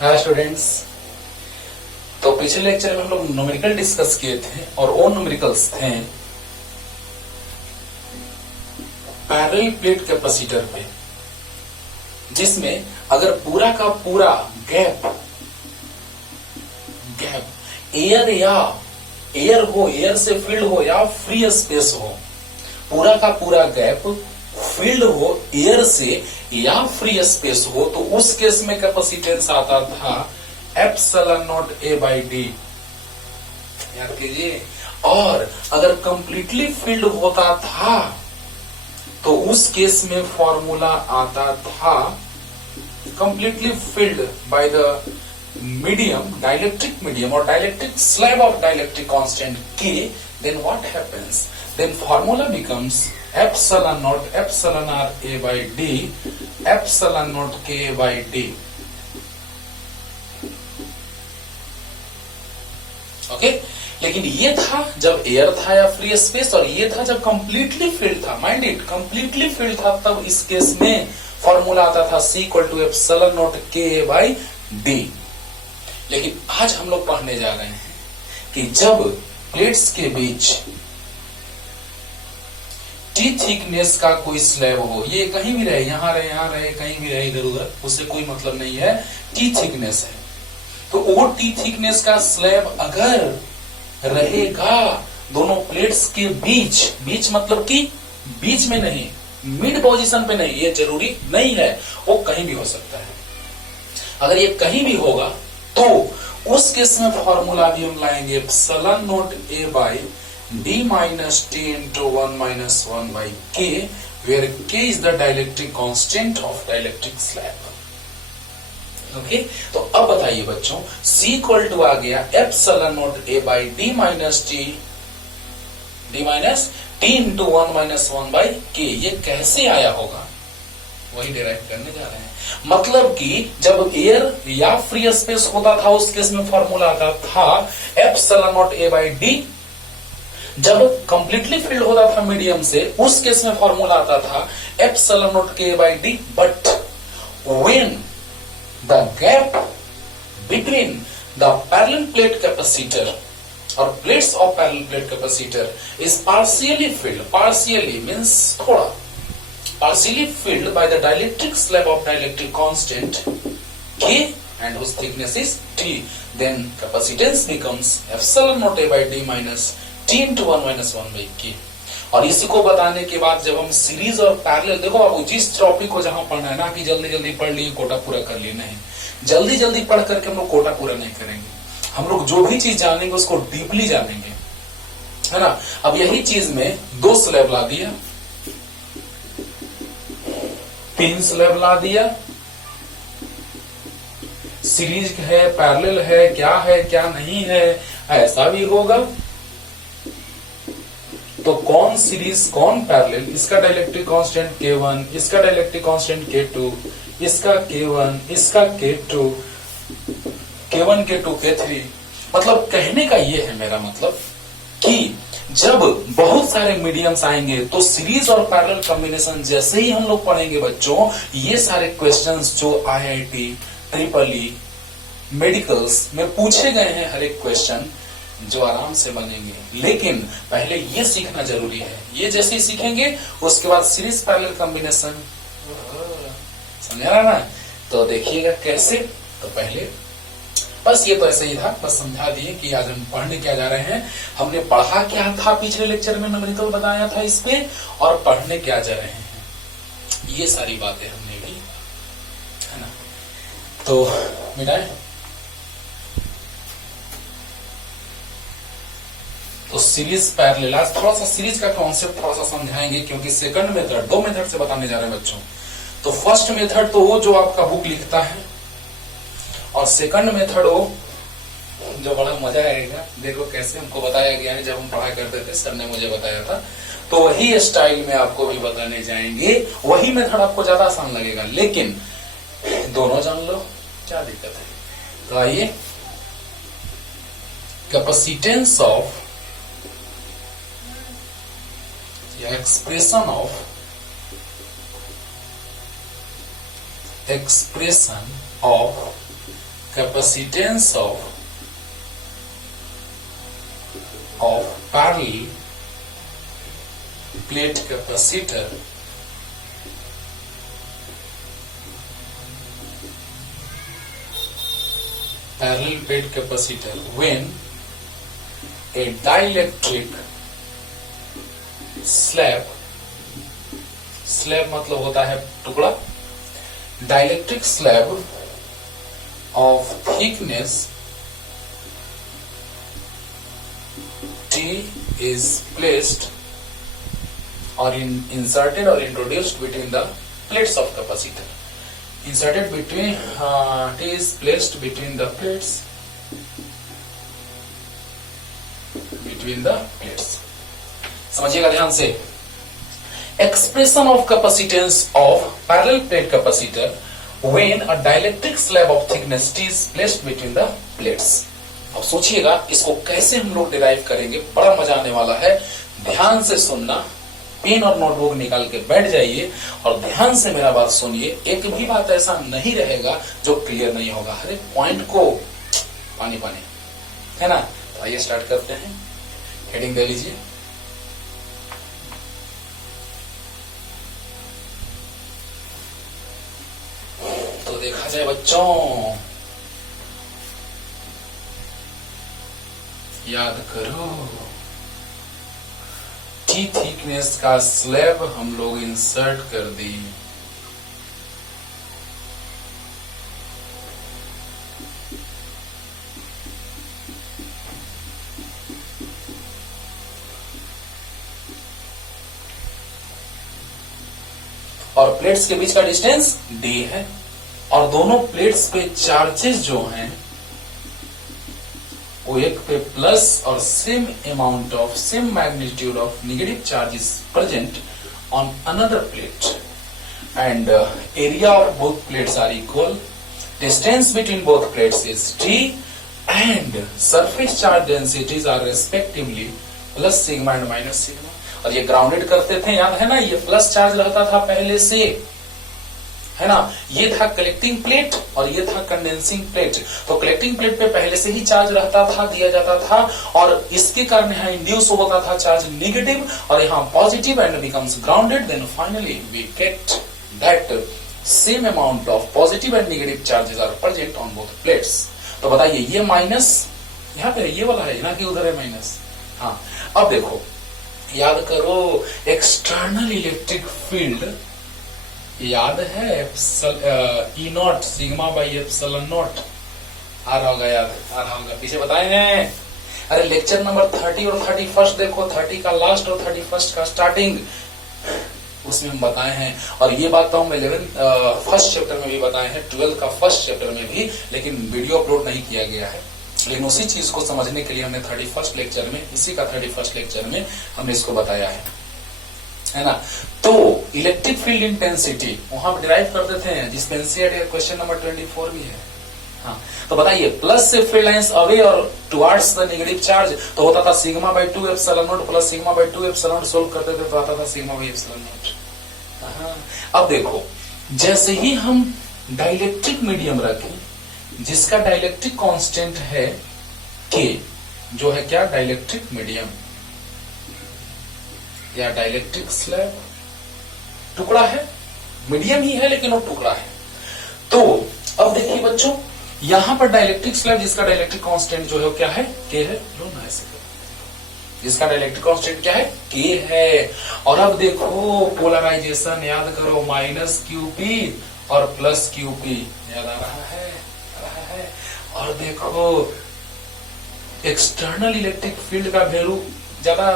Hi students. तो पिछले lecture में हम लोग न्यूमेरिकल डिस्कस किए थे और वो न्यूमेरिकल्स थे पैरेलल प्लेट कैपेसिटर पे, जिसमें अगर पूरा का पूरा गैप एयर हो, एयर से फील्ड हो या फ्री स्पेस हो, पूरा का पूरा गैप फील्ड हो एयर से या फ्री स्पेस हो, तो उस केस में कैपेसिटेंस आता था epsilon naught A by D. याद कीजिए। और अगर कंप्लीटली फील्ड होता था तो उस केस में फॉर्मूला आता था completely filled by the medium, dielectric medium और dielectric slab of dielectric constant K, then what happens? Then formula becomes epsilon naught epsilon r a by d epsilon naught k by d. Okay लेकिन ये था जब air था या free space, और ये था जब कंप्लीटली फील्ड था। माइंड इट, कंप्लीटली फील्ड था तब इस केस में फॉर्मूला आता था C equal to epsilon naught K by D। लेकिन आज हम लोग पढ़ने जा रहे हैं कि जब प्लेट्स के बीच टी थिकनेस का कोई स्लैब हो, ये कहीं भी रहे, यहां रहे, कहीं भी रहे, इधर उधर, उससे कोई मतलब नहीं है, टी थिकनेस है, तो वो टी थिकनेस का स्लैब अगर रहेगा दोनों प्लेट्स के बीच मतलब कि बीच में नहीं, मिड पोजीशन पे नहीं, ये जरूरी नहीं है, वो कहीं भी हो सकता है। अगर ये कहीं भी होगा तो उस केस में फॉर्मूला भी हम लाएंगे epsilon naught A by D minus T into 1 minus 1 by के, वेयर के is the dielectric constant of dielectric slab. Okay तो अब बताइए बच्चों, C इक्वल टू आ गया epsilon naught A by D minus T into 1 minus 1 by के, ये कैसे आया होगा वही डिराइव करने जा रहे हैं। मतलब कि जब एयर या फ्री स्पेस होता था उस केस में फॉर्मूला आता था epsilon naught A by D, जब कंप्लीटली फील्ड होता था मीडियम से उस केस में फॉर्मूला आता था एप्सिलॉन नॉट के by D. But when the gap between the parallel plate capacitor or plates of parallel plate capacitor is partially means thoda partially filled by the dielectric slab of dielectric constant K and whose thickness is T, then capacitance becomes epsilon naught A by D minus T into 1 minus 1 by K। और इसी को बताने के बाद जब हम series और parallel, देखो बाबू जिस टॉपिक को जहां पढ़ना है ना कि जल्दी जल्दी पढ़ लिए कोटा पूरा कर लिए, नहीं, जल्दी जल्दी पढ़ करके हम लोग कोटा पूरा नहीं करेंगे। हम लोग जो भी चीज जानेंगे उसको डीपली जानेंगे, है ना। अब यही चीज में दो स्लैब ला दिया, तीन स्लैब ला दिया, सीरीज है, पैरेलल है, क्या नहीं है, ऐसा भी होगा। तो कौन सीरीज कौन पैरेलल, इसका डाइलेक्ट्रिक कांस्टेंट K1, इसका डाइलेक्ट्रिक कांस्टेंट K2, इसका K1, इसका K2, K1 K2 K3। मतलब कहने का ये है मेरा मतलब कि जब बहुत सारे मीडियम्स आएंगे तो सीरीज और पैरेलल कॉम्बिनेशन जैसे ही हम लोग पढ़ेंगे बच्चों, ये सारे क्वेश्चंस जो IIT, EEE, मेडिकल्स में पूछे गए हैं, हर एक क्वेश्चन जो आराम से बनेंगे। लेकिन पहले ये सीखना जरूरी है, ये जैसे ही सीखेंगे उसके बाद सीरीज पैरेलल कॉम्बिनेशन, समझा ना। तो देखिएगा कैसे। तो पहले बस ये तो ऐसे ही था, बस समझा दिए कि आज हम पढ़ने क्या जा रहे हैं, हमने पढ़ा क्या था पिछले लेक्चर में, न्यूमेरिकल बताया था इस पे, और पढ़ने क्या जा रहे हैं, ये सारी बातें हमने भी, है ना। तो मिटाए, तो सीरीज पैरेलल, आज थोड़ा सा सीरीज का कॉन्सेप्ट थोड़ा सा समझाएंगे, क्योंकि सेकंड मेथड, दो मेथड से बताने जा रहे हैं बच्चों। तो फर्स्ट मेथड तो वो जो आपका बुक लिखता है, और सेकंड मेथड वो जो बड़ा मजा आएगा, देखो कैसे हमको बताया गया है, जब हम पढ़ाई करते थे सर ने मुझे बताया था, तो वही स्टाइल में आपको भी बताने जाएंगे, वही मेथड आपको ज्यादा आसान लगेगा, लेकिन दोनों जान लो, क्या दिक्कत है। तो आइए, capacitance of expression of capacitance of parallel plate capacitor when a dielectric slab मतलब होता है टुकड़ा, dielectric slab of thickness T is placed or inserted or introduced between the plates of capacitor. Inserted between T is placed between the plates. समझिएगा ध्यान से. Expression of capacitance of parallel plate capacitor when a dielectric slab of thickness T is placed between the plates. अब सोचिएगा इसको कैसे हम लोग derive करेंगे, बड़ा मजा आने वाला है. ध्यान से सुनना, पेन और नोटबुक निकाल के बैठ जाइए और ध्यान से मेरा बात सुनिए. एक भी बात ऐसा नहीं रहेगा जो क्लियर नहीं होगा. हर एक पॉइंट को पानी पानी है ना. तो आइए स्टार्ट करते हैं. हेडिंग दे लीजिए. तो देखा जाए बच्चों, याद करो, टी थिकनेस का स्लैब हम लोग इंसर्ट कर दी. और प्लेट्स के बीच का डिस्टेंस d है और दोनों प्लेट्स पे चार्जेस जो हैं वो एक पे प्लस और same amount of same magnitude of negative charges present on another plate and area of both plates are equal. Distance between both plates is t and surface charge densities are respectively plus sigma and minus sigma. और ये grounded करते थे, याद है ना, ये plus charge रहता था पहले से, है ना. ये था कलेक्टिंग प्लेट और ये था कंडेंसिंग प्लेट. तो कलेक्टिंग प्लेट पे पहले से ही चार्ज रहता था, दिया जाता था, और इसके कारण यहाँ इंड्यूस होता था चार्ज नेगेटिव और यहाँ positive and becomes grounded. Then finally we get that same amount of positive and negative charges are present on both plates. तो बताइए, ये माइनस यहाँ पे ये वाला है ना कि उधर है माइनस. हाँ, अब देखो, याद करो, एक्सटर्नल इलेक्ट्रिक फील्ड याद है, E naught sigma by epsilon naught. आ रहा होगा, याद आ रहा होगा, पीछे बताए हैं. अरे लेक्चर नंबर 30 और 31 देखो, 30 का लास्ट और 31 का स्टार्टिंग, उसमें हम बताए हैं. और ये बात तो हम 11 फर्स्ट चैप्टर में भी बताए हैं, 12 का फर्स्ट चैप्टर में भी, लेकिन वीडियो अपलोड नहीं किया गया है. लेकिन उसी चीज को समझने के लिए हमने 31st लेक्चर में, इसी का 31st लेक्चर में हमने इसको बताया है ना. तो इलेक्ट्रिक फील्ड इंटेंसिटी वहां पर डिराइव करते थे, जिसमें एनसीईआरटी क्वेश्चन नंबर 24 भी है. हाँ, तो बताइए, प्लस से फील्ड लाइंस अवे और टुवर्ड्स द नेगेटिव चार्ज तो होता था sigma by 2 epsilon not plus sigma by 2 epsilon not. Solve करते थे तो आता था सिग्मा बाई एप्सिलॉन नॉट. अब देखो, जैसे ही हम डाइलेक्ट्रिक मीडियम रखें जिसका डाइलेक्ट्रिक कांस्टेंट है K, जो है क्या, डाइलेक्ट्रिक मीडियम या डाइलेक्ट्रिक स्लैब, टुकड़ा है, मीडियम ही है लेकिन वो टुकड़ा है. तो अब देखिए बच्चों, यहां पर डाइलेक्ट्रिक स्लैब जिसका डाइलेक्ट्रिक कांस्टेंट जो है क्या है, K है. लो ना ऐसे, जिसका डाइलेक्ट्रिक कांस्टेंट क्या है, K है. और अब देखो पोलराइजेशन याद करो, माइनस QP और प्लस QP, याद आ रहा है. और देखो, एक्सटर्नल इलेक्ट्रिक फील्ड का वैल्यू ज्यादा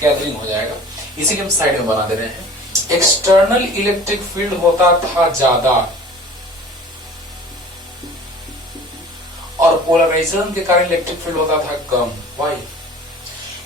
गैदरिंग हो जाएगा, इसीलिए हम साइड में बना दे रहे हैं. एक्सटर्नल इलेक्ट्रिक फील्ड होता था ज्यादा और पोलराइजेशन के कारण इलेक्ट्रिक फील्ड होता था कम. वाई?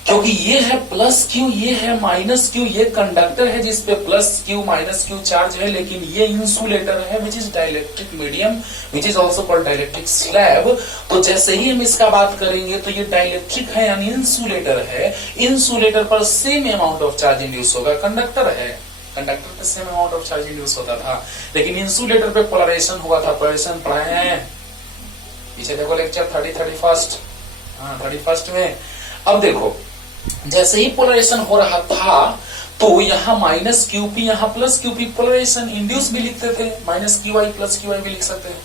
क्योंकि ये है प्लस क्यू, ये है माइनस क्यू. ये कंडक्टर है जिसपे plus Q minus Q charge है, लेकिन ये इंसुलेटर है which is dielectric medium, which is also called dielectric slab. तो जैसे ही हम इसका बात करेंगे तो ये डाइलेक्ट्रिक है यानी इंसुलेटर है. इंसुलेटर पर same amount of charge induce होगा. कंडक्टर है, कंडक्टर पे same amount of charge induce होता था, लेकिन इंसुलेटर पे पोलराइजेशन हुआ था. पोलराइजेशन पढ़ाए हैं, पीछे देखो लेक्चर 31 31 में। अब देखो जैसे ही पोलराइजेशन हो रहा था तो यहाँ माइनस क्यूपी यहाँ प्लस क्यूपी, पोलराइजेशन इंड्यूस भी लिखते थे, minus Q I plus Q I भी लिख सकते हैं।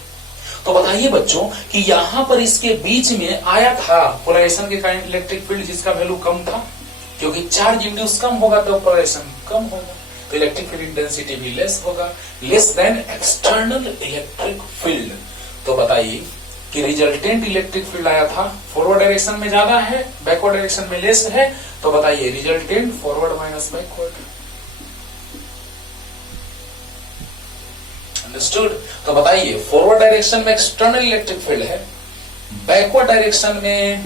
तो बताइए बच्चों कि यहाँ पर इसके बीच में आया था पोलराइजेशन के कारण इलेक्ट्रिक फील्ड जिसका वैल्यू कम था, क्योंकि चार्ज इंड्यूस कम होगा तो पोलराइजेशन कम होगा, तो इलेक्ट्रिक फील्ड इंटेंसिटी भी लेस होगा, less than external electric field. तो बताइए कि रिजल्टेंट इलेक्ट्रिक फील्ड आया था फॉरवर्ड डायरेक्शन में ज्यादा है, बैकवर्ड डायरेक्शन में लेस है। तो बताइए resultant forward minus backward, understood. तो बताइए फॉरवर्ड डायरेक्शन में एक्सटर्नल इलेक्ट्रिक फील्ड है, बैकवर्ड डायरेक्शन में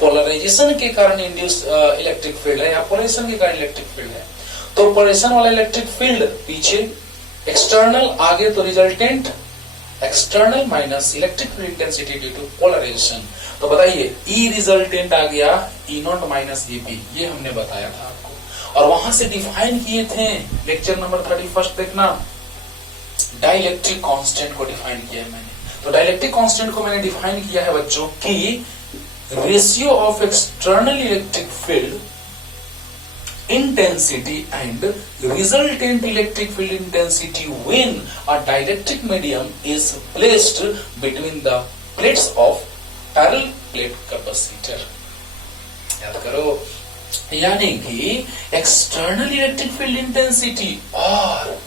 पोलराइजेशन के कारण इंड्यूस इलेक्ट्रिक फील्ड है या पोलराइजेशन के कारण इलेक्ट्रिक फील्ड है। तो पोलराइजेशन वाला इलेक्ट्रिक फील्ड पीछे, एक्सटर्नल आगे, तो resultant external minus electric field intensity due to polarization. तो बताइए ई रिजल्टेंट आ गया ई नॉट माइनस ईपी, ये हमने बताया था आपको, और वहां से डिफाइन किए थे लेक्चर नंबर 31 देखना, डाइलेक्ट्रिक कांस्टेंट को डिफाइन किया है मैंने। तो डाइलेक्ट्रिक कांस्टेंट को मैंने डिफाइन किया है बच्चों कि ratio of external electric field intensity and resultant electric field intensity when a dielectric medium is placed between the plates of parallel plate capacitor। याद करो, यानी कि एक्सटर्नल इलेक्ट्रिक फील्ड इंटेंसिटी और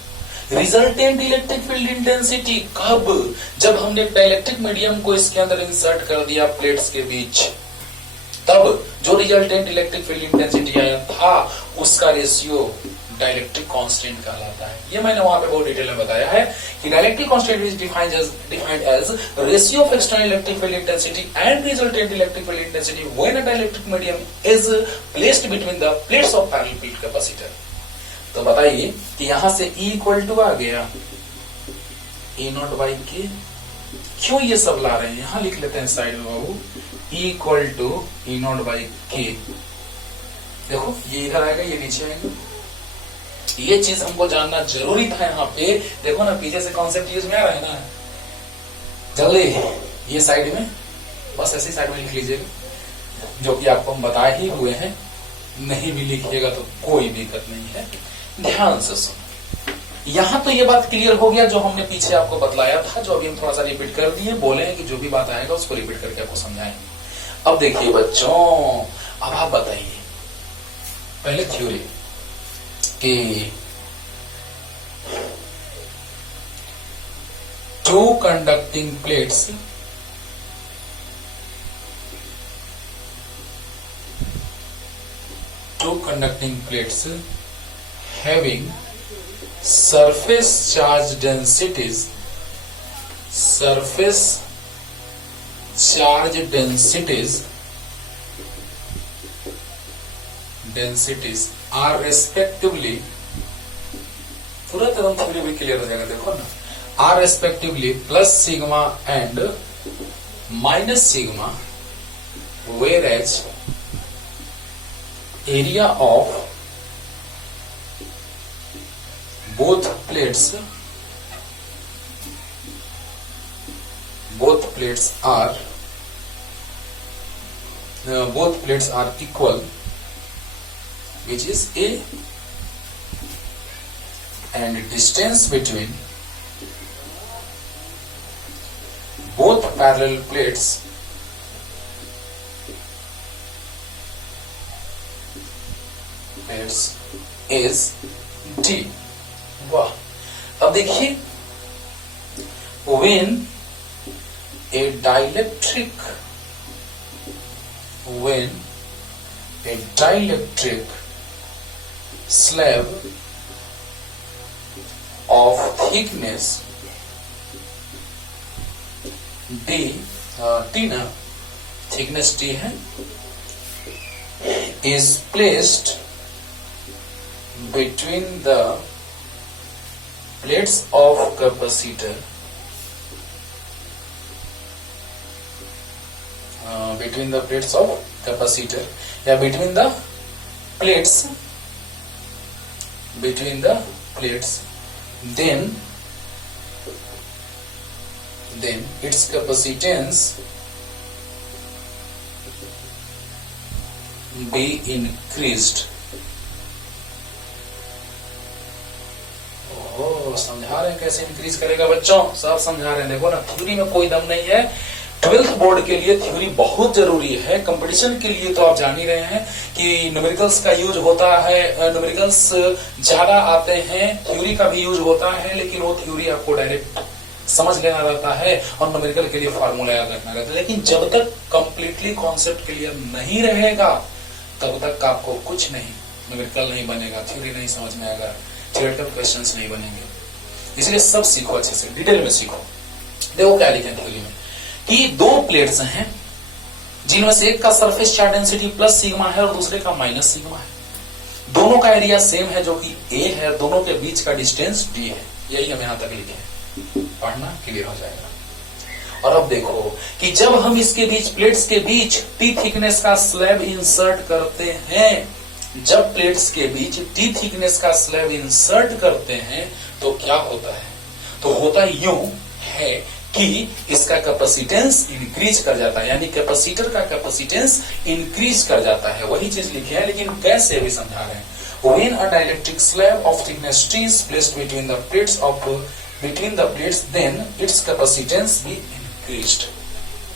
रिजल्टेंट इलेक्ट्रिक फील्ड इंटेंसिटी कब, जब हमने dielectric medium को इसके अंदर इंसर्ट कर दिया प्लेट्स के बीच, तब जो रिजल्टेंट इलेक्ट्रिक फील्ड इंटेंसिटी आया था उसका रेशियो डाइलेक्ट्रिक कांस्टेंट कहलाता है। ये मैंने वहां पे बहुत डिटेल में बताया है कि dielectric constant is defined as ratio of external electric field intensity and resultant electric field intensity when a dielectric medium is placed between the plates of parallel plate capacitor. तो बताइए कि यहां से E इक्वल टू आ गया E naught by के, क्यों ये सब ला रहे हैं, यहां लिख लेते हैं साइड में बाबू, E equal to E naught by K. देखो ये इधर आएगा, ये नीचे आएगा, ये चीज हमको जानना जरूरी था यहाँ पे। देखो ना पीछे से कॉन्सेप्ट यूज में आ रहा है ना, जल्दी ये साइड में बस ऐसी साइड में लिख लीजिएगा, जो कि आपको हम बताए ही हुए हैं, नहीं भी लिखिएगा तो कोई दिक्कत नहीं है। ध्यान से सुनो, यहां तो ये बात क्लियर हो गया जो हमने पीछे आपको बतलाया था, जो अभी हम थोड़ा सा रिपीट कर दिए, बोले हैं कि जो भी बात आएगा उसको रिपीट करके आपको समझाएं। अब देखिए बच्चों, अब आप बताइए पहले थ्योरी कि two conducting plates having surface charge densities are respectively, तुरंत एकदम थ्योरी भी क्लियर हो जाएगा, देखो ना, are respectively plus sigma and minus sigma, whereas area of both plates are equal, which is A, and distance between both parallel plates is D। वाह, अब देखिए, when a dielectric slab of thickness D, T ना, thickness T है, is placed between the plates of capacitor, between the plates of capacitor या between the plates, then then its capacitance be increased. ओह, समझा रहे हैं कैसे increase करेगा बच्चों, सब समझा रहे हैं। देखो ना, थ्योरी में कोई दम नहीं है। 12th बोर्ड के लिए थ्योरी बहुत जरूरी है। कंपटीशन के लिए तो आप जान ही रहे हैं कि न्यूमेरिकल्स का यूज होता है, न्यूमेरिकल्स ज्यादा आते हैं, थ्योरी का भी यूज होता है, लेकिन वो थ्योरी आपको डायरेक्ट समझ लेना रहता है और न्यूमेरिकल के लिए फार्मूला याद रखना रहता है। लेकिन जब तक कंप्लीटली कॉन्सेप्ट क्लियर नहीं रहेगा तब तक आपको कुछ नहीं, न्यूमेरिकल नहीं बनेगा, थ्योरी नहीं समझ में आएगा, थियोरेटिकल क्वेश्चंस नहीं बनेंगे। इसलिए सब सीखो अच्छे से, डिटेल में सीखो। देखो क्या लिखे थ्योरी में कि दो प्लेट्स हैं जिनमें से एक का surface charge density plus sigma है और दूसरे का माइनस सिग्मा है। दोनों का एरिया सेम है जो कि ए है, दोनों के बीच का डिस्टेंस डी है। यही हम यहां तक लिखे हैं, पढ़ना क्लियर हो जाएगा। और अब देखो कि जब हम इसके बीच, प्लेट्स के बीच टी थिकनेस का स्लैब इंसर्ट करते हैं, जब प्लेट्स के बीच टी थिकनेस का स्लैब इंसर्ट करते हैं तो क्या होता है? तो होता यूं है कि इसका कैपेसिटेंस इंक्रीज कर जाता है, यानी कैपेसिटर का कैपेसिटेंस इंक्रीज कर जाता है। वही चीज लिखी है, लेकिन कैसे भी समझा रहे हैं। When a dielectric slab of thickness T is placed between the plates, then its capacitance be increased.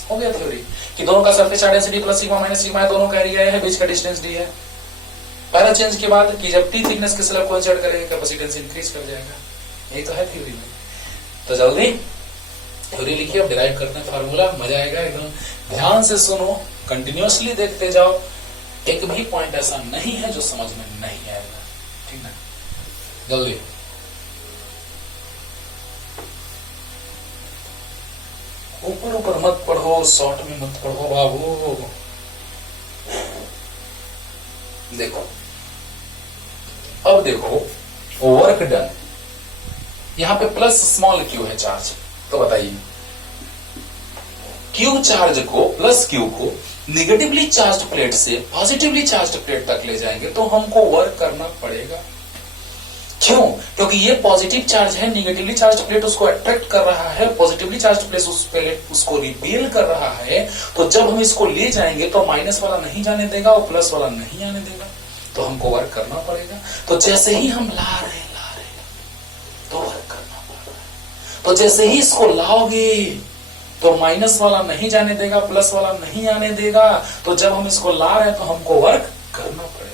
हो गया थ्योरी कि दोनों का surface charge density plus sigma minus sigma है, दोनों का एरिया है, बीच का डिस्टेंस डी है। पहला चेंज के बाद कि जब टी थिकनेस के स्लैब को इंसर्ट करेंगे कैपेसिटेंस इंक्रीज कर जाएगा। यही तो है थ्योरी में। तो जल्दी थ्योरी लिखिए, अब डिराइव करते हैं फार्मूला, मजा आएगा एकदम। ध्यान से सुनो, कंटिन्यूअसली देखते जाओ, एक भी पॉइंट ऐसा नहीं है जो समझ में नहीं आएगा, ठीक ना? जल्दी ऊपर ऊपर मत पढ़ो, शॉर्ट में मत पढ़ो बाबू। देखो अब देखो वर्क डन, यहां पे प्लस स्मॉल क्यू है चार्ज, तो बताइए क्यू चार्ज को, प्लस क्यू को निगेटिवली चार्ज प्लेट से पॉजिटिवली चार्ज प्लेट तक ले जाएंगे तो हमको वर्क करना पड़ेगा। क्यों? क्योंकि ये पॉजिटिव चार्ज है, निगेटिवली चार्ज प्लेट उसको अट्रैक्ट कर रहा है, पॉजिटिवली चार्ज प्लेट उसको रिपेल कर रहा है। तो जब हम इसको ले जाएंगे तो माइनस वाला नहीं जाने देगा और प्लस वाला नहीं आने देगा, तो हमको वर्क करना पड़ेगा। तो जैसे ही हम ला रहे तो वर्क करना पड़ रहा है। तो जैसे ही इसको लाओगे तो माइनस वाला नहीं जाने देगा, प्लस वाला नहीं आने देगा। तो जब हम इसको ला रहे हैं तो हमको वर्क करना पड़ेगा।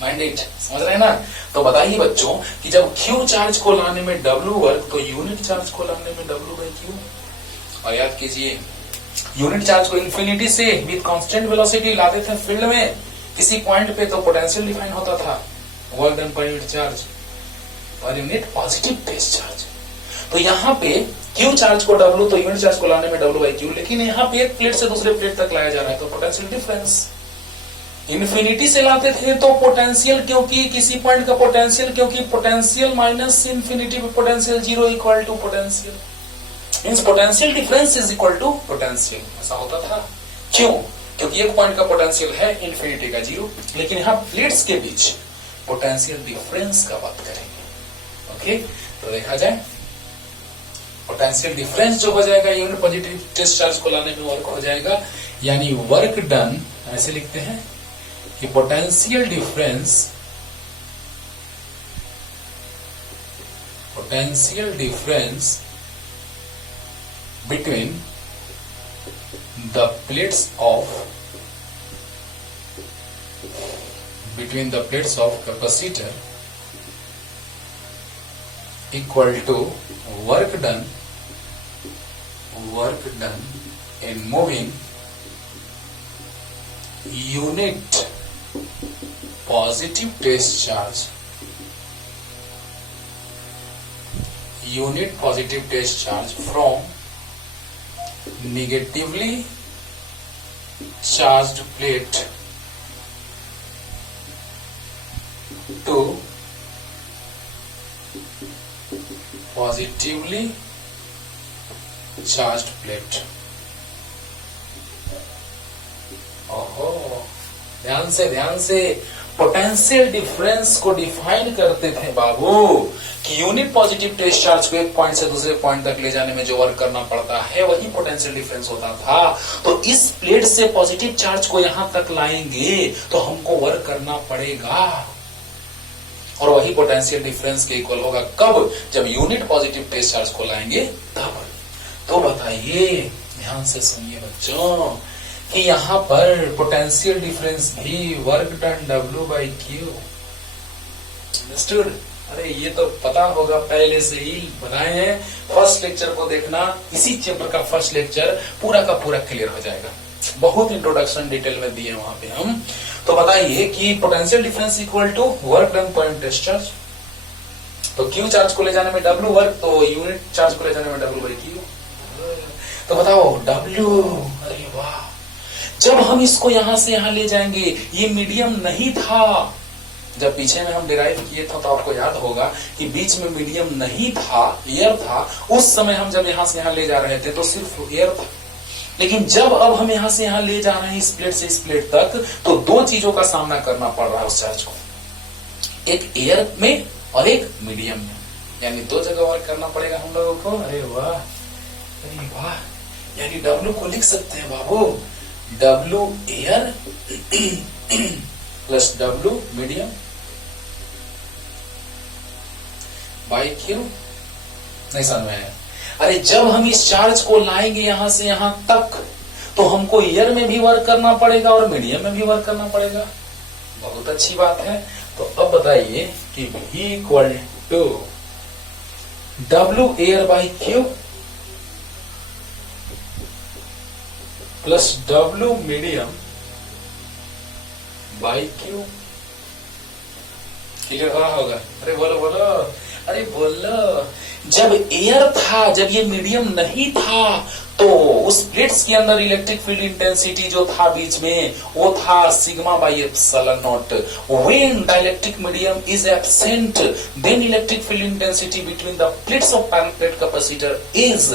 माइंड इट, समझ रहे हैं ना? तो बताइए बच्चों कि जब Q चार्ज को लाने में W वर्क, तो यूनिट चार्ज को लाने में W/Q। और याद कीजिए, यूनिट चार्ज को इन्फिनिटी से विद कांस्टेंट वेलोसिटी लाते थे फील्ड में किसी पॉइंट पे, तो पोटेंशियल डिफाइन होता था work done per unit charge, per unit positive base charge. तो यहाँ पे Q चार्ज को W, तो यूनिट चार्ज को लाने में W/Q, लेकिन यहाँ पे एक प्लेट से दूसरे प्लेट तक लाया जा रहा है, तो पोटेंशियल डिफरेंस। इन्फिनिटी से लाते थे तो पोटेंशियल, क्योंकि किसी पॉइंट का पोटेंशियल, क्योंकि पोटेंशियल माइनस इन्फिनिटी पे potential zero equal to potential, means potential difference is equal to potential, ऐसा होता था। क्यों? क्योंकि एक पॉइंट का पोटेंशियल है इन्फिनिटी का जीरो, लेकिन यहाँ प्लेट्स के बीच पोटेंशियल डिफरेंस का बात करेंगे। ओके, तो देखा जाए पोटेंशियल डिफरेंस जो हो जाएगा यूनिट पॉजिटिव टेस्ट चार्ज को लाने में वर्क हो जाएगा, यानी वर्क डन ऐसे लिखते हैं कि potential difference between the plates of capacitor equal to work done in moving unit positive test charge from negatively charged plate to positively charged plate. ओहो, ध्यान से पोटेंशियल डिफरेंस को डिफाइन करते थे बाबू कि यूनिट पॉजिटिव टेस्ट चार्ज को एक point से दूसरे पॉइंट तक ले जाने में जो वर्क करना पड़ता है वही पोटेंशियल डिफरेंस होता था। तो इस प्लेट से पॉजिटिव चार्ज को यहां तक लाएंगे तो हमको वर्क करना पड़ेगा और वही पोटेंशियल डिफरेंस के इक्वल होगा। कब? जब यूनिट पॉजिटिव टेस्ट चार्ज को लाएंगे तब। तो बताइए, ध्यान से सुनिए बच्चों कि यहां पर पोटेंशियल डिफरेंस भी वर्क डन W/Q। अंडरस्टूड? अरे ये तो पता होगा, पहले से ही बनाए हैं। फर्स्ट लेक्चर को देखना, इसी चैप्टर का फर्स्ट लेक्चर पूरा का पूरा क्लियर हो जाएगा। बहुत इंट्रोडक्शन डिटेल में दिए वहां पे हम। तो बताइए कि potential difference equal to work done point test charge. तो क्यू चार्ज को ले जाने में W वर्क, तो यूनिट चार्ज को ले जाने में W/Q। तो बताओ W। अरे वाह, जब हम इसको यहां से यहां ले जाएंगे, ये मीडियम नहीं था। जब पीछे में हम डिराइव किए थे तो आपको याद होगा कि बीच में मीडियम नहीं था, एयर था। उस समय हम जब यहां से यहां ले जा रहे थे तो सिर्फ एयर था। लेकिन जब अब हम यहां से यहां ले जा रहे हैं इस प्लेट से इस प्लेट तक, तो दो चीजों का सामना करना पड़ रहा है उस चार्ज को, एक एयर में और एक मीडियम में, यानी दो जगह वर्क करना पड़ेगा हम लोगों को। अरे वाह, अरे वाह, यानी W को लिख सकते हैं बाबू, W air plus W medium by Q। नहीं समझ में आया? अरे जब हम इस चार्ज को लाएंगे यहां से यहां तक, तो हमको एयर में भी वर्क करना पड़ेगा और मीडियम में भी वर्क करना पड़ेगा। बहुत अच्छी बात है। तो अब बताइए कि V equal to W air by Q plus W medium by Q। Clear रहा होगा? अरे बोलो बोलो, अरे बोलो। जब एयर था, जब ये मीडियम नहीं था, तो उस प्लेट्स के अंदर इलेक्ट्रिक फील्ड इंटेंसिटी जो था बीच में, वो था sigma by epsilon naught. When dielectric medium is absent, then electric field intensity between the plates of parallel plate capacitor is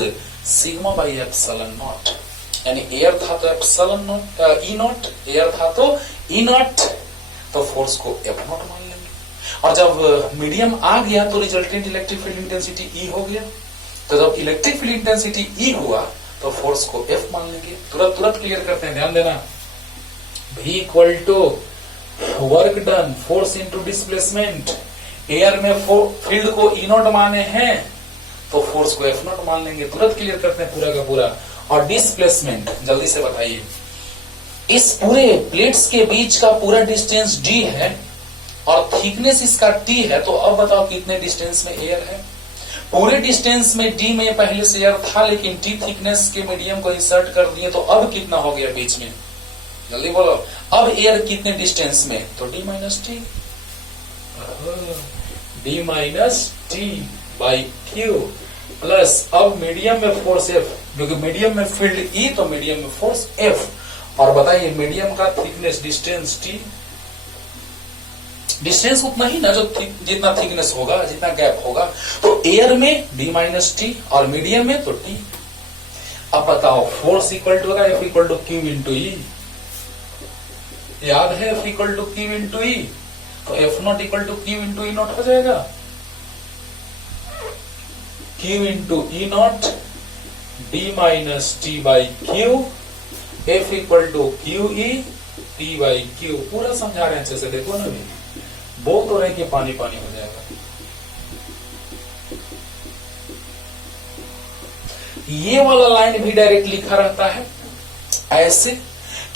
sigma by epsilon naught. यानी एयर था तो epsilon naught E naught, air था तो E naught, तो force को F naught मान लेंगे। और जब मीडियम आ गया तो resultant electric field intensity E हो गया। तो जब इलेक्ट्रिक फील्ड इंटेंसिटी ई हुआ तो फोर्स को एफ मान लेंगे। तुरंत तुरंत क्लियर करते हैं, ध्यान देना। V equal to work done force into displacement. Air में फील्ड को ई नॉट माने हैं तो फोर्स को एफ नॉट मान लेंगे। तुरंत क्लियर करते हैं पूरा का पूरा। और डिस्प्लेसमेंट जल्दी से बताइए, इस पूरे प्लेट्स के बीच का पूरा डिस्टेंस d है और थिकनेस इसका t है। तो अब बताओ कितने डिस्टेंस में एयर है? पूरे डिस्टेंस में d में पहले से एयर था, लेकिन t थिकनेस के मीडियम को इंसर्ट कर दिए, तो अब कितना हो गया बीच में? जल्दी बोलो। अब एयर कितने डिस्टेंस में? तो d minus T, d minus T by Q plus अब मीडियम में फोर्स F, क्योंकि मीडियम में फील्ड E तो मीडियम में फोर्स F। और बताइए मीडियम का थिकनेस डिस्टेंस T, डिस्टेंस उतना ही ना जो जितना थिकनेस होगा, जितना गैप होगा। तो एयर में d माइनस टी और मीडियम में तो T। अब बताओ फोर्स इक्वल टू होगा F equal to Q into E। याद है F equal to Q into E, तो F naught equal to Q into E naught हो जाएगा। Q into E naught d minus T by Q, F equal to QE T by Q। पूरा समझा रहे हैं अच्छे से, देखो ना, बोल तो रहे कि पानी पानी हो जाएगा। ये वाला लाइन भी डायरेक्ट लिखा रहता है ऐसे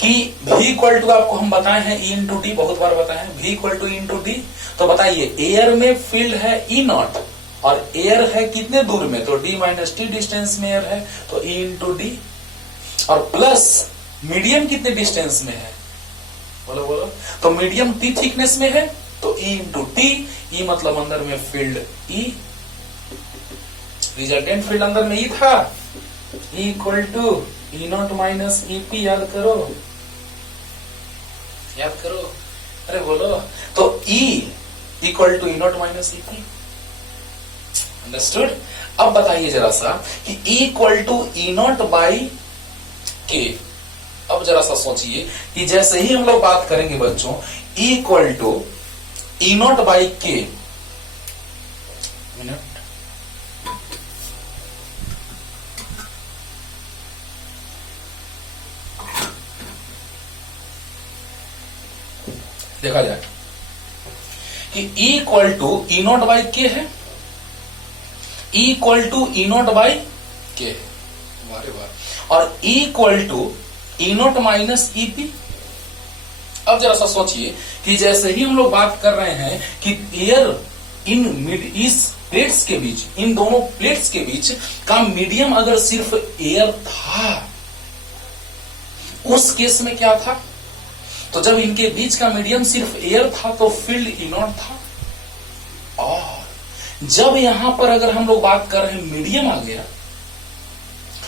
कि V इक्वल टू आपको हम बताए हैं E इंटू डी, बहुत बार बताए हैं V equal to E into D. तो बताइए एयर में फील्ड है E नॉट और एयर है कितने दूर में? तो d माइनस टी डिस्टेंस में एयर है, तो E इंटू डी। और प्लस मीडियम कितने डिस्टेंस में है? बोलो बोलो। तो मीडियम T थिकनेस में है, तो E इंटू टी। E मतलब अंदर में फील्ड E, रिजल्टेंट फील्ड अंदर में E था, E equal to E naught minus EP। याद करो, याद करो, अरे बोलो। तो E equal to E naught minus EP। Understood? अब बताइए जरा सा कि E equal to E naught by K। अब जरा सा सोचिए कि जैसे ही हम लोग बात करेंगे बच्चों equal to E naught by K, minute, देखा जाए कि equal to E naught by K है, equal to E naught by K है, वारे वाह, और equal to E naught minus EP. अब जरा सा सोचिए कि जैसे ही हम लोग बात कर रहे हैं कि एयर इन मिड इस प्लेट्स के बीच, इन दोनों प्लेट्स के बीच का मीडियम अगर सिर्फ एयर था, उस केस में क्या था? तो जब इनके बीच का मीडियम सिर्फ एयर था तो फील्ड ई नॉट था, और जब यहां पर अगर हम लोग बात कर रहे हैं मीडियम आ गया,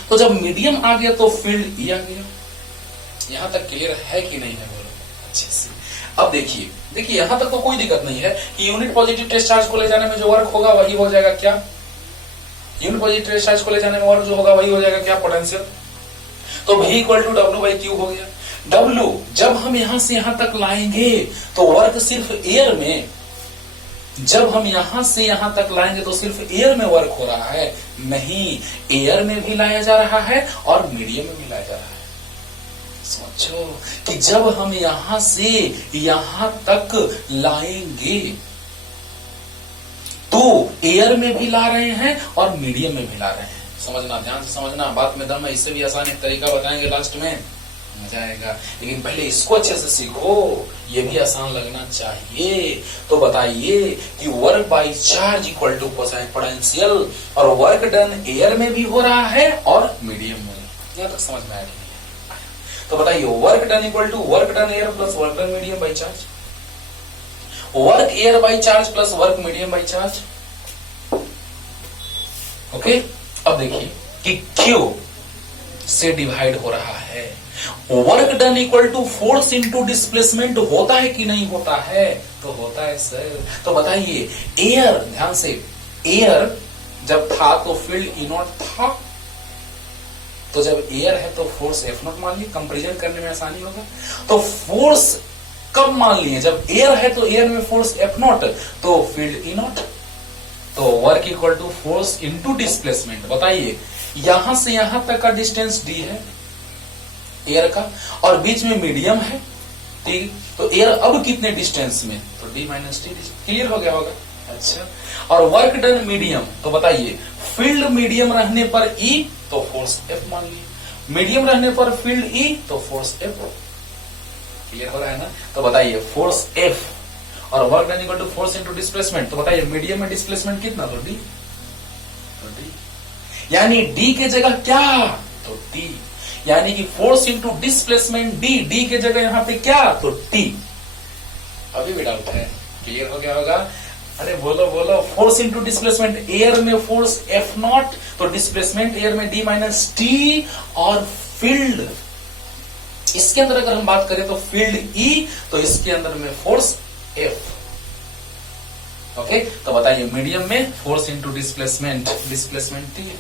तो जब मीडियम आ गया तो फील्ड ई आ गया। यहां तक क्लियर है कि नहीं है? बोलो अच्छे से। अब देखिए यहां तक तो कोई दिक्कत नहीं है कि यूनिट पॉजिटिव टेस्ट चार्ज को ले जाने में जो वर्क होगा वही हो जाएगा क्या? यूनिट पॉजिटिव टेस्ट चार्ज को ले जाने में वर्क जो होगा वही हो जाएगा क्या? पोटेंशियल। तो V इक्वल टू W/Q हो गया। W जब हम यहां से यहां तक लाएंगे तो वर्क सिर्फ एयर में, जब हम यहां से यहां तक लाएंगे तो सिर्फ एयर में वर्क हो रहा है, नहीं, एयर में भी लाया जा रहा है और मीडियम में भी लाया जा रहा है। सोचो कि जब हम यहां से यहां तक लाएंगे तो एयर में भी ला रहे हैं और मीडियम में भी ला रहे हैं। समझना, ध्यान से समझना, बात में दम है। इससे भी आसान एक तरीका बताएंगे लास्ट में, मजा आएगा, लेकिन पहले इसको अच्छे से सीखो, ये भी आसान लगना चाहिए। तो बताइए कि work by charge equal to potential, और वर्क डन एयर में भी हो रहा है और मीडियम में। यहां तक समझ में आया? तो बताइए work done equal to work done air plus work done medium by charge, work air by charge plus work medium by charge. Okay, अब देखिए कि Q से डिवाइड हो रहा है। Work done equal to force into displacement होता है कि नहीं होता है? तो होता है सर। तो बताइए एयर, ध्यान से, एयर जब था तो फील्ड ई नॉट था, तो जब एयर है तो फोर्स एफ नॉट मान ली, कंपेरिजन करने में आसानी होगा। तो फोर्स कब मान लिए? जब एयर है तो एयर में फोर्स एफ नॉट, तो फील्ड ई नॉट। तो work equal to force into displacement. बताइए यहां से यहां तक का डिस्टेंस डी है एयर का, और बीच में मीडियम है, ठीक, तो एयर अब कितने डिस्टेंस में? तो डी माइनस टी। क्लियर हो गया होगा? अच्छा, और वर्क डन मीडियम, तो बताइए फील्ड मीडियम रहने पर ई तो फोर्स एफ मान ली, मीडियम रहने पर फील्ड ई तो फोर्स एफ। क्लियर हो रहा है ना? तो बताइए फोर्स एफ और work done equal to force into displacement, तो बताइए मीडियम में डिस्प्लेसमेंट कितना? तो डी। यानी डी के जगह क्या? तो टी, यानी कि force into displacement D, D के जगह यहां पे क्या? तो टी। अभी भी डाउट है? क्लियर हो गया होगा? अरे बोलो बोलो, फोर्स इनटू डिस्प्लेसमेंट, एयर में फोर्स एफ नॉट, तो डिस्प्लेसमेंट एयर में डी माइनस टी, और फील्ड इसके अंदर अगर हम बात करें तो फील्ड ई, तो इसके अंदर में फोर्स एफ। ओके, तो बताइए मीडियम में force into displacement, displacement T है।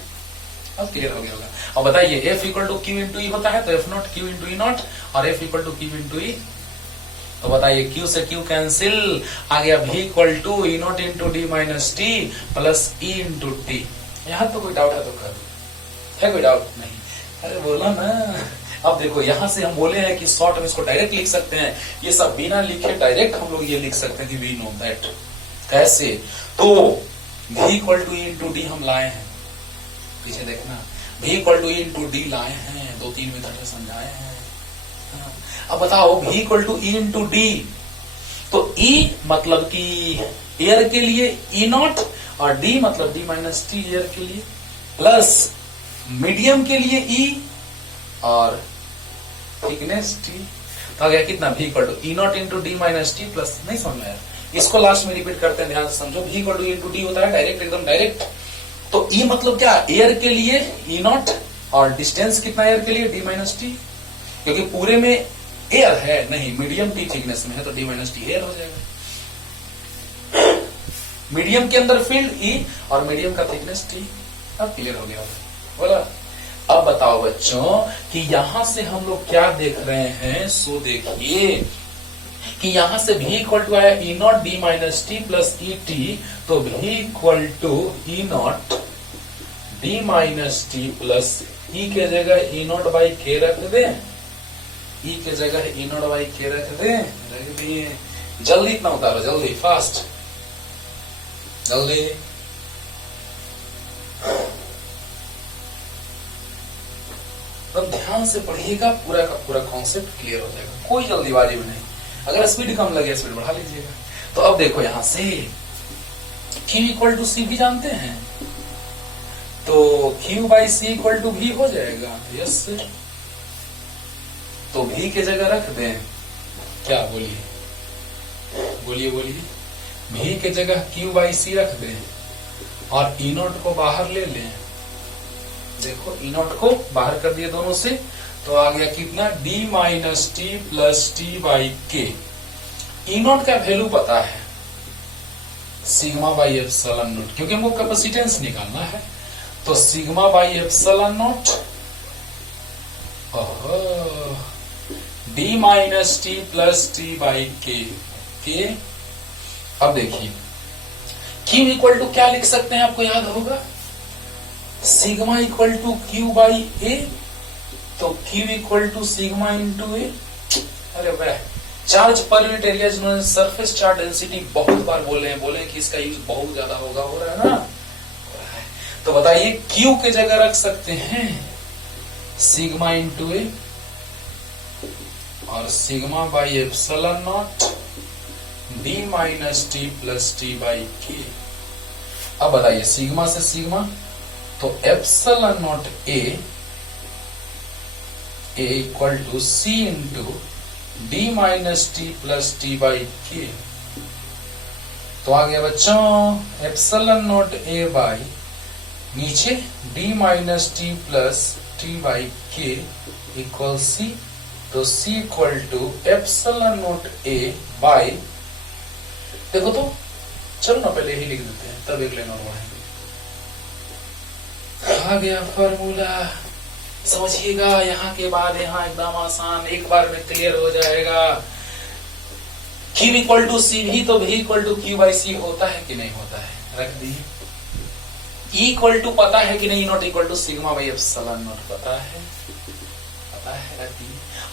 अब क्लियर हो गया होगा? अब बताइए F equal to Q into E होता है, तो F naught Q into E naught, और F equal to Q into E, तो बताइए क्यू से क्यू कैंसिल, आ गया v equal to E naught into D minus T plus E into T. यहां तो कोई डाउट है? तो कर है कोई डाउट? नहीं। अरे बोला ना। अब देखो यहां से हम बोले हैं कि शॉर्ट में इसको डायरेक्ट लिख सकते हैं, ये सब बिना लिखे डायरेक्ट हम लोग ये लिख सकते हैं कि वी नो दैट। कैसे? तो v equal to E into D हम लाए हैं, पीछे देखना, v equal to E into D लाए हैं, 2-3 मेथड से समझाए हैं। अब बताओ v equal to E into D, तो E मतलब कि एयर के लिए ई नॉट, और D मतलब डी माइनस टी एयर के लिए, प्लस मीडियम के लिए E और थिकनेस T। तो आ गया कितना? v equal to E naught into D minus T plus, नहीं समझ में आया? इसको लास्ट में रिपीट करते हैं, ध्यान से समझो। v equal to E into D होता है डायरेक्ट, एकदम डायरेक्ट। तो E मतलब क्या? एयर के लिए ई नॉट, और डिस्टेंस कितना एयर के लिए? डी माइनस टी, क्योंकि पूरे में एयर है नहीं, मीडियम टी थिकनेस में है, तो डी माइनस टी एयर हो जाएगा। मीडियम के अंदर फील्ड ई और मीडियम का थिकनेस टी। अब क्लियर हो गया बोला? अब बताओ बच्चों कि यहां से हम लोग क्या देख रहे हैं? सो देखिए कि यहां से v इक्वल टू आया E naught D minus T plus E T, तो v equal to E naught D minus T plus E के जगह ई नॉट बाई के रख दे, ई के जगह ई नॉट बाई के रख दिए। जल्दी इतना उतारो, जल्दी फास्ट, जल्दी। तो ध्यान से पढ़िएगा, पूरा का पूरा कॉन्सेप्ट क्लियर हो जाएगा, कोई जल्दीबाजी में नहीं। अगर स्पीड कम लगे स्पीड बढ़ा लीजिएगा। तो अब देखो यहां से Q इक्वल टू सी भी जानते हैं, तो Q by C equal to भी हो जाएगा। यस, तो भी के जगह रख दें, क्या बोलिए बोलिए बोलिए, भी के जगह Q बाई सी रख दें और ई नॉट को बाहर ले लें। देखो ई नॉट को बाहर कर दिए दोनों से, तो आ गया कितना, D minus T plus T by के। ई नॉट का वैल्यू पता है, सिग्मा बाई एप्सिलॉन नॉट, क्योंकि हमको कैपेसिटेंस निकालना है। तो sigma by epsilon naught D minus T plus T by K. अब देखिए Q इक्वल टू क्या लिख सकते हैं, आपको याद होगा, sigma equal to Q by A, तो Q equal to sigma into A. अरे वाह, चार्ज पर यूनिट एरिया जिन्होंने सरफेस चार्ज डेंसिटी बहुत बार बोले कि इसका यूज बहुत ज्यादा होगा, हो रहा है ना। तो बताइए Q के जगह रख सकते हैं सिग्मा इंटू ए और sigma by epsilon naught D minus T plus T by K. अब बताइए सिग्मा से सिग्मा, तो epsilon naught A equal to C into D minus T plus T by K. तो आ गया बच्चों एप्सिलॉन नॉट ए बाई नीचे D minus T plus T by K equal C, तो C equal to epsilon naught A by, देखो तो चलो ना पहले ही लिख देते हैं, तब एक लाइन और बढ़ाएंगे। आ गया फॉर्मूला, समझिएगा, यहाँ के बाद यहाँ एकदम आसान, एक बार में क्लियर हो जाएगा। Q इक्वल टू सी भी, तो भी इक्वल टू Q बाई सी होता है कि नहीं होता है, रख दी। E इक्वल टू पता है कि नहीं, naught equal to sigma by epsilon naught पता है, रख दी।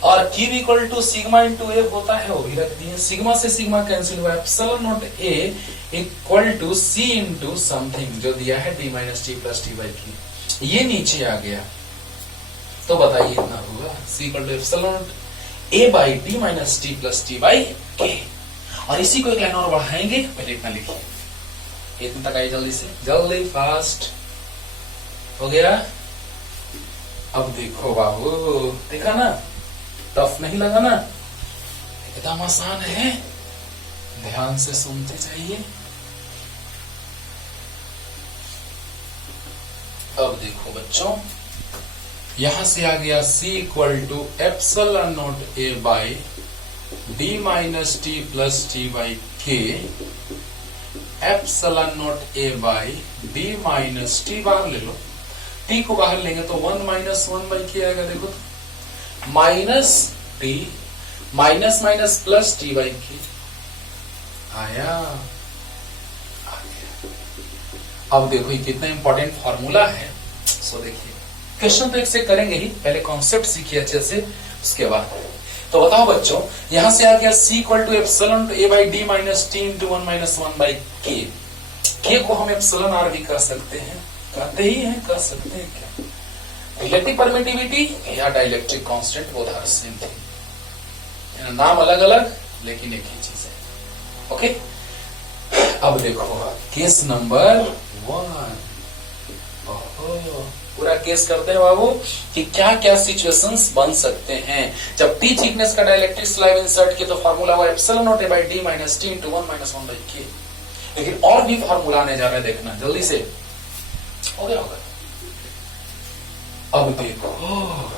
और Q equal to sigma into A होता है, वो भी रख दिए। सिग्मा से सिग्मा कैंसिल हुआ, epsilon naught A equal to C into something जो दिया है D minus T plus T by K, ये नीचे आ गया। तो बताइए इतना होगा, C equal to epsilon naught A by D minus T plus T by के। और इसी को एक लाइन और बढ़ाएंगे, पहले इतना लिखिए, इतना तक आइए जल्दी से, जल्दी फास्ट हो गया। अब देखो बाबू, देखा ना, टफ नहीं लगा ना, एकदम आसान है, ध्यान से सुनते जाइए। अब देखो बच्चों, यहां से आ गया C equal to epsilon naught A by D minus T plus T by K, epsilon naught A by D minus T, बाहर ले लो, टी को बाहर लेंगे तो 1 माइनस 1 बाई के आएगा। देखो तो minus T minus minus plus T by के आया, आ गया। अब देखो ये कितना इंपॉर्टेंट फॉर्मूला है। सो देखिए क्वेश्चन तो एक से करेंगे ही, पहले कॉन्सेप्ट सीखिए अच्छे से, उसके बाद। तो बताओ बच्चों, यहां से आ गया C equal to epsilon A by D minus T into 1 minus 1 by K को हम एप्सिलॉन आर भी कह सकते हैं, कहते ही हैं, कह सकते हैं क्या, इलेक्ट्रिक परमिटिविटी या dielectric constant, both are same thing, नाम अलग अलग लेकिन एक ही चीज है। ओके, अब देखो केस नंबर 1, पूरा केस करते हैं बाबू कि क्या क्या सिचुएशंस बन सकते हैं जब टी थिकनेस का डाइलेक्ट्रिक स्लैब इंसर्ट किया, तो फार्मूला हुआ epsilon naught A by D minus T into 1 minus 1 by के। लेकिन और भी फार्मूला आने जा रहा है, देखना जल्दी से, हो गया होगा। अब देखो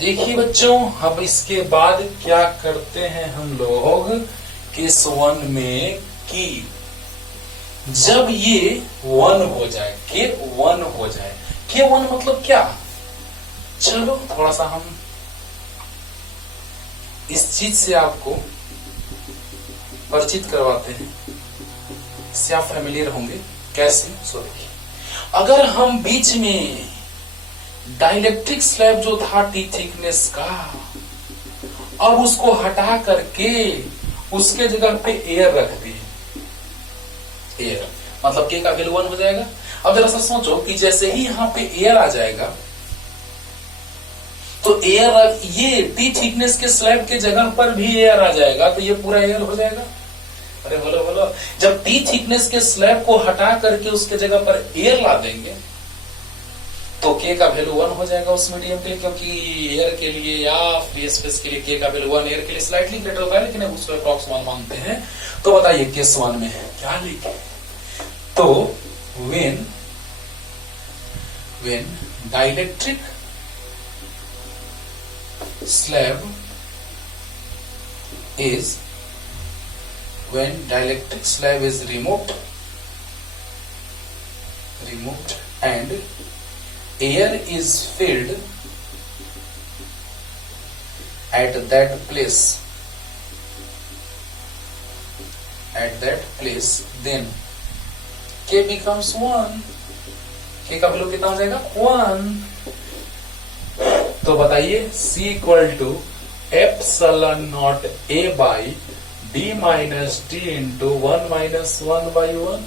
देखिए बच्चों, अब इसके बाद क्या करते हैं हम लोग, केस 1 में कि जब ये 1 हो जाए, के 1 हो जाए, के 1 मतलब क्या, चलो थोड़ा सा हम इस चीज से आपको परिचित करवाते हैं, इससे आप फैमिलियर होंगे। कैसे, सॉरी, अगर हम बीच में डाइलेक्ट्रिक स्लैब जो था टी थिकनेस का, अब उसको हटा करके उसके जगह पे एयर रख दिए, एयर मतलब के का वैल्यू 1 हो जाएगा। अब जरा सा सोचो कि जैसे ही यहां पे एयर आ जाएगा तो एयर, ये टी थिकनेस के स्लैब के जगह पर भी एयर आ जाएगा तो ये पूरा एयर हो जाएगा। अरे बोलो बोलो, जब टी थिकनेस के स्लैब को हटा करके उसके जगह पर एयर ला देंगे तो के का वैल्यू 1 हो जाएगा उस मीडियम के लिए, क्योंकि एयर के लिए या फ्री स्पेस के लिए के का वैल्यू 1 एयर के लिए स्लाइटली ग्रेटर होता है, लेकिन उसको अप्रॉक्स 1 मानते हैं। तो बताइए केस 1 में है क्या लिखे, तो when dielectric slab is removed and air is filled at that place, then K becomes 1. K का वैल्यू कितना हो जाएगा 1। तो बताइए C equal to epsilon naught A by D minus T into 1 minus 1 by 1,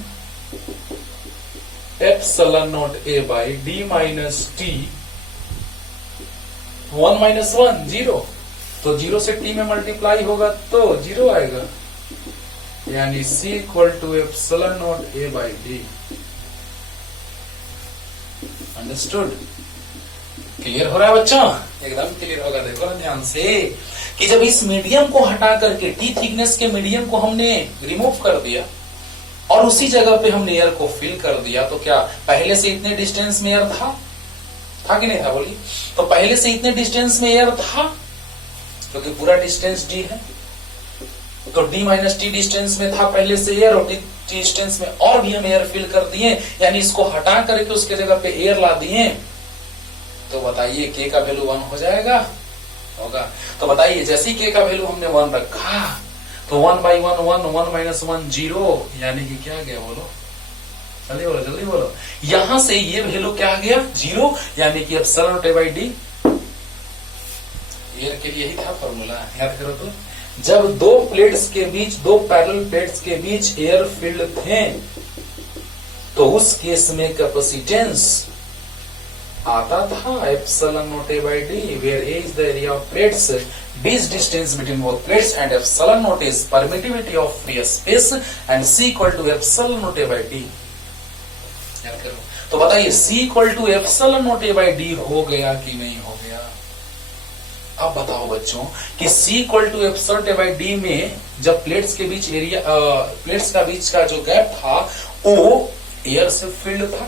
epsilon naught A by D minus T 1 minus 1 0, तो 0 से T में multiply होगा तो 0 आएगा, यानी C equal to epsilon naught A by D। Understood, clear हो रहा है बच्चों, एकदम क्लियर होगा। देखो ध्यान से कि जब इस मीडियम को हटा करके टी थिकनेस के मीडियम को हमने रिमूव कर दिया और उसी जगह पे हमने एयर को फिल कर दिया, तो क्या पहले से इतने डिस्टेंस में एयर था कि नहीं था, बोलिए। तो पहले से इतने डिस्टेंस में एयर था क्योंकि पूरा डिस्टेंस डी है, तो डी माइनस टी डिस्टेंस में था पहले से एयर, और टी डिस्टेंस में और भी हम एयर फिल कर दिए, यानी इसको हटा करके उसके जगह पे एयर ला दिए। तो बताइए के का वैल्यू 1 हो जाएगा, होगा। तो बताइए जैसे ही के का वैल्यू हमने 1 रखा तो 1 बाई 1 1, 1 माइनस 1 0, यानी कि क्या आ गया, बोलो जल्दी बोलो जल्दी बोलो। यहां से ये वैल्यू क्या आ गया 0, यानी कि epsilon naught A by D। Air के लिए ही था फॉर्मूला, याद करो तो। जब दो प्लेट्स के बीच, दो पैरेलल प्लेट्स के बीच एयर फील्ड थे तो उस केस में कैपेसिटेंस आता था epsilon naught A by D, where A is the area of plates, D is distance between both plates, and epsilon naught is permittivity of free space, and C equal to epsilon naught A by D। याद करो, तो बताइए C equal to epsilon naught A by D हो गया कि नहीं हो गया। अब बताओ बच्चों कि C equal to epsilon naught A by D में जब प्लेट्स के बीच एरिया, प्लेट्स का बीच का जो गैप था वो एयर से फिल्ड था,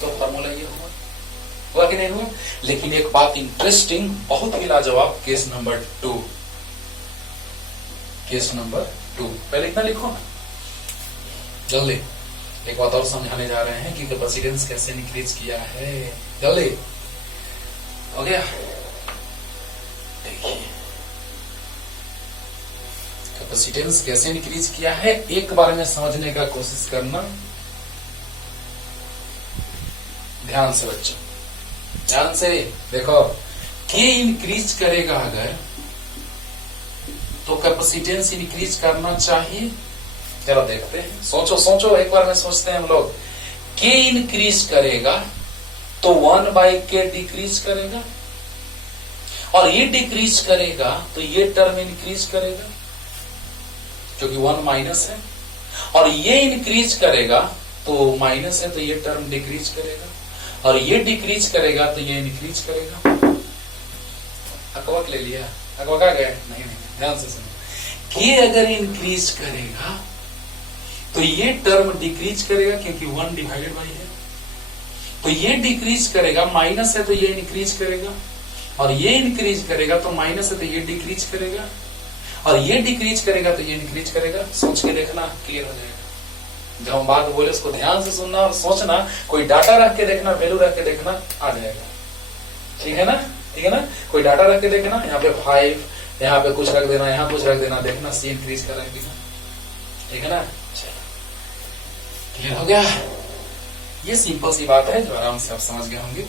तो फॉर्मूला ये हुआ कि नहीं हुआ। लेकिन एक बात इंटरेस्टिंग, बहुत ही लाजवाब, केस नंबर 2, केस नंबर 2 पहले इतना लिखो ना जल्दी। एक बात और समझाने जा रहे हैं कि कैपेसिटेंस कैसे इंक्रीज किया है, जल्दी हो गया। देखिए कैपेसिटेंस कैसे इंक्रीज किया है, एक बार में समझने का कोशिश करना ध्यान से बच्चों, ध्यान से देखो। के इंक्रीज करेगा अगर तो कैपेसिटेंस इंक्रीज करना चाहिए। चलो देखते हैं, सोचो सोचो एक बार में सोचते हैं हम लोग। के इंक्रीज करेगा तो 1 बाई के डिक्रीज करेगा, और ये डिक्रीज करेगा तो ये टर्म इंक्रीज करेगा क्योंकि 1 माइनस है, और ये इंक्रीज करेगा तो माइनस है तो ये टर्म डिक्रीज करेगा, और ये डिक्रीज करेगा तो ये इंक्रीज करेगा। अकबक ले लिया, अकबक आ गया, नहीं नहीं ध्यान से सुनो। के अगर इंक्रीज करेगा तो ये टर्म डिक्रीज करेगा क्योंकि 1 डिवाइडेड बाई है, तो ये डिक्रीज करेगा, माइनस है तो ये इंक्रीज करेगा, और ये इंक्रीज करेगा तो माइनस है तो ये डिक्रीज करेगा, और ये डिक्रीज करेगा तो ये डिक्रीज करेगा। सोच के देखना, क्लियर हो जाएगा। जब हम बात बोले उसको ध्यान से सुनना और सोचना, कोई डाटा रख के देखना, वैल्यू रख के देखना, आ जाएगा। ठीक है ना, ठीक है ना। कोई डाटा रख के देखना, यहाँ पे 5, यहाँ पे कुछ रख देना, यहाँ कुछ रख देना, देखना सी इंक्रीज कर रख देना। ठीक है ना, चलो क्लियर हो गया। ये सिंपल सी बात है जो आराम से आप समझ गए होंगे।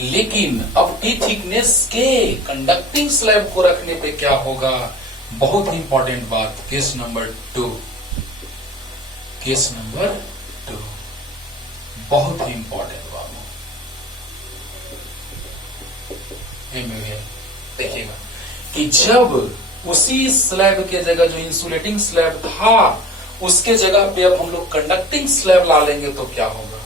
लेकिन अब टी थिकनेस के कंडक्टिंग स्लैब को रखने पे क्या होगा, बहुत ही इंपॉर्टेंट बात, केस नंबर 2, केस नंबर 2 बहुत ही इंपॉर्टेंट बात देखिएगा कि जब उसी स्लैब के जगह जो इंसुलेटिंग स्लैब था उसके जगह पे अब हम लोग कंडक्टिंग स्लैब ला लेंगे तो क्या होगा।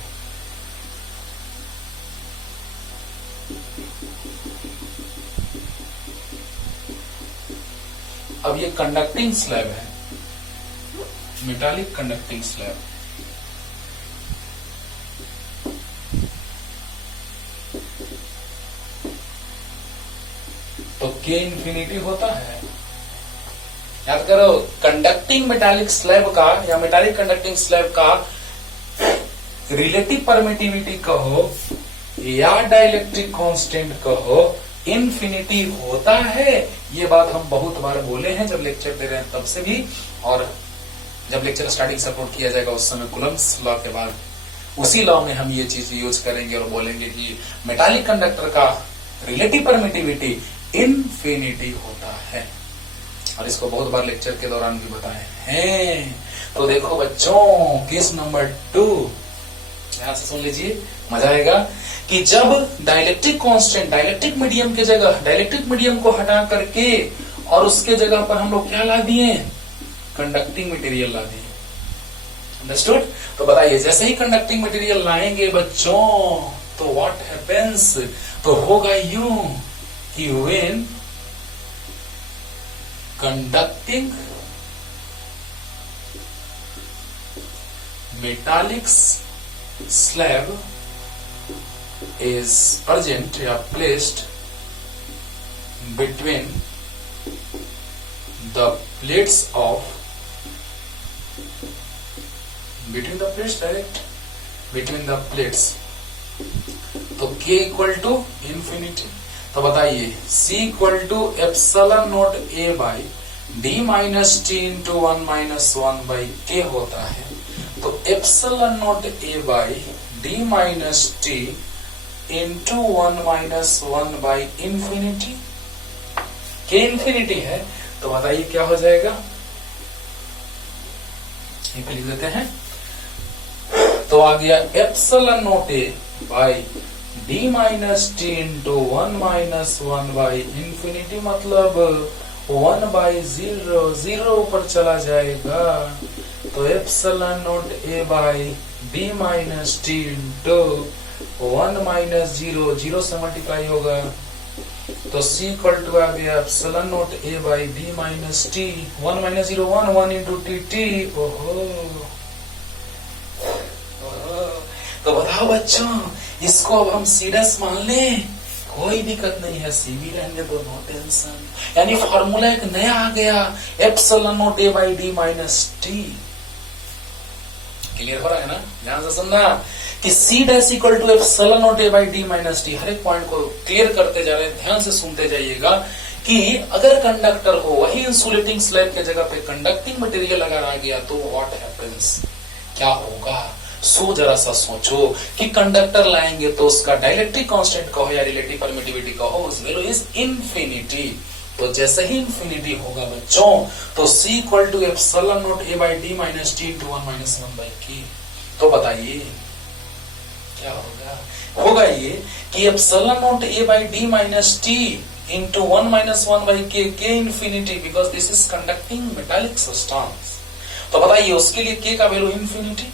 अब ये कंडक्टिंग स्लैब है, मेटालिक कंडक्टिंग स्लैब। तो के इंफिनिटी होता है, याद करो। कंडक्टिंग मेटालिक स्लैब का या मेटालिक कंडक्टिंग स्लैब का रिलेटिव परमिटिविटी कहो या डाइलेक्ट्रिक कांस्टेंट कहो, इंफिनिटी होता है। ये बात हम बहुत बार बोले हैं जब लेक्चर दे रहे हैं तब से भी, और जब लेक्चर स्टार्टिंग सपोर्ट किया जाएगा उस समय कूलम्ब्स लॉ के बाद उसी लॉ में हम ये चीज यूज करेंगे और बोलेंगे कि मेटालिक कंडक्टर का रिलेटिव परमिटिविटी इनफिनिटी होता है। और इसको बहुत बार लेक्चर के दौरान भी बताए हैं। तो देखो बच्चों, केस नंबर 2 ध्यान से सुन लीजिए, मजा आएगा कि जब डाइलेक्ट्रिक कांस्टेंट, डाइलेक्ट्रिक मीडियम के जगह डाइलेक्ट्रिक मीडियम को हटा करके और उसके जगह पर हम लोग क्या ला दिए, कंडक्टिंग मटेरियल ला दिए। अंडरस्टूड। तो बताइए, जैसे ही कंडक्टिंग मटेरियल लाएंगे बच्चों तो व्हाट हैपेंस, तो होगा यूं कि when conducting metallic slab is present or placed between the plates of between the plates, तो k इक्वल टू इंफिनिटी। तो बताइए, C equal to epsilon naught A by D minus T into 1 minus 1 by K होता है। तो epsilon naught A by D minus T into 1 minus 1 by infinity, K infinity है। तो बताइए क्या हो जाएगा, ये लिख देते हैं। तो आ गया epsilon naught A by D minus T into 1 minus 1 by infinity, मतलब 1 बाई 0, 0 ऊपर चला जाएगा। तो epsilon naught A by D minus T into 1 minus 0, 0 से मल्टीप्लाई होगा। तो C इक्वल टू आ गया epsilon naught A by D minus T, 1 minus 0 1, 1 into T. ओहो, तो बताओ बच्चों, इसको अब हम सीरियस मान लें, कोई दिक्कत नहीं है, सी भी रहने दो, नो टेंशन। यानी फॉर्मूला एक नया आ गया, epsilon naught A by D minus T. Clear हो रहा है ना, ध्यान से सुनना कि C dash equal to epsilon naught A by D minus T. हर एक पॉइंट को क्लियर करते जा रहे हैं, ध्यान से सुनते जाइएगा कि अगर कंडक्टर हो, वही इंसुलेटिंग स्लैब के जगह पे कंडक्टिंग मटेरियल अगर आ गया तो व्हाट हैपेंस, क्या होगा। सो जरा सा सोचो कि कंडक्टर लाएंगे तो उसका डाइलेक्ट्रिक कांस्टेंट कहो या रिलेटिव परमिटिविटी कहो, उस वैल्यू इज इंफिनिटी। तो जैसे ही इंफिनिटी होगा बच्चों तो C equal to epsilon naught A by D minus T into 1 minus 1 by K। तो बताइए क्या होगा, होगा ये कि epsilon naught A by D minus T into 1 minus 1 by K, K infinity, because this is conducting metallic substance. तो बताइए उसके लिए K का वैल्यू इंफिनिटी,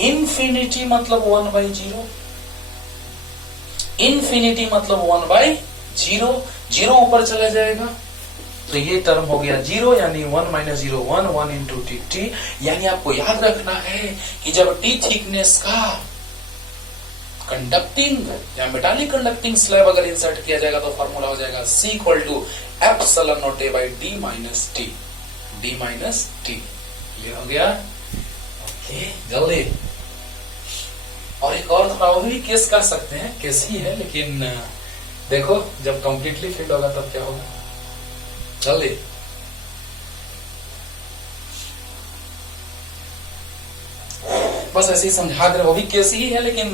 इंफिनिटी मतलब 1 बाई 0, इंफिनिटी मतलब 1 बाई 0, 0 ऊपर चला जाएगा तो ये टर्म हो गया 0, यानी 1 माइनस 0 1, 1 इंटू टी। यानी आपको याद रखना है कि जब टी थिकनेस का कंडक्टिंग या मेटालिक कंडक्टिंग स्लैब अगर इंसर्ट किया जाएगा तो फॉर्मूला हो जाएगा C equal to epsilon naught A by D minus T, D minus T। Clear हो गया? ओके, जल्दी। और एक और थोड़ा और भी केस कर सकते हैं, केस ही है लेकिन देखो जब कंप्लीटली फिल्ड होगा तब क्या होगा, जल्दी। बस ऐसे ही समझा दे रहे, वो भी केस ही है लेकिन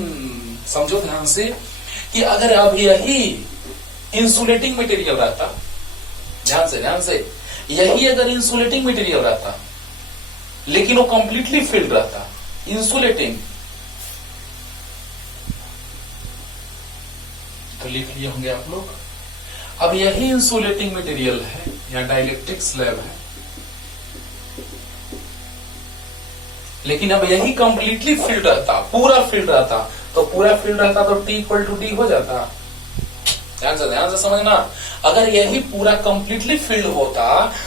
समझो ध्यान से कि अगर अब यही इंसुलेटिंग मटेरियल रहता, ध्यान से यही अगर इंसुलेटिंग मटेरियल रहता लेकिन वो कंप्लीटली फिल्ड रहता, इंसुलेटिंग, तो लिख लिए होंगे आप लोग। अब यही इंसुलेटिंग मटेरियल है या डाइलेक्ट्रिक स्लैब है, लेकिन अब यही कंप्लीटली फिल्ड रहता, पूरा फिल्ड रहता, तो पूरा फिल्ड रहता तो T इक्वल टू D हो जाता। ध्यान से समझना, अगर यही पूरा कंप्लीटली फिल्ड होता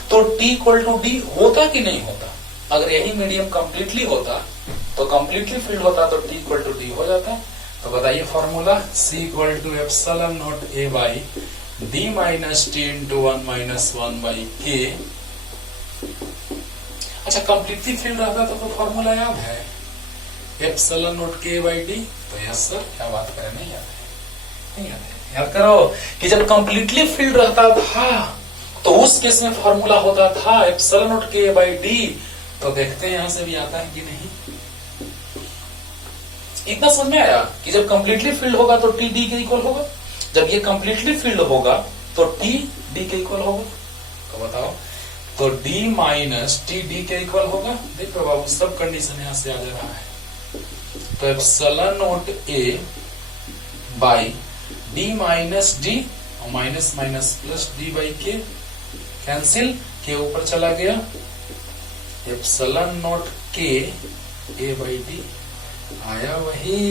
तो T इक्वल टू D होता कि नहीं होता? अगर यही मीडियम कंप्लीटली होता तो कंप्लीटली फिल्ड होता तो T इक्वल टू D हो जाता। तो बताइए formula C equal to epsilon naught A by D minus T into 1 minus 1 by K। अच्छा, कंप्लीटली फिल्ड रहता तो फॉर्मूला याद है, epsilon naught K by D। तो यस सर, क्या बात करें, नहीं याद है? नहीं याद है? याद करो कि जब कंप्लीटली फिल्ड रहता था तो उस केस में फॉर्मूला होता था epsilon naught K by D। तो देखते हैं यहां से भी आता है कि नहीं। इतना समझ में आया कि जब कंप्लीटली फिल्ड होगा तो T D के इक्वल होगा, जब ये कंप्लीटली फिल्ड होगा तो T D के इक्वल होगा। तो बताओ, तो D माइनस T D के इक्वल होगा। देखो बाबू, सब कंडीशन यहां से आ जा रहा है। तो epsilon naught A by D minus D और minus minus plus D by K, cancel, के ऊपर चला गया, epsilon naught K A by D आया वही,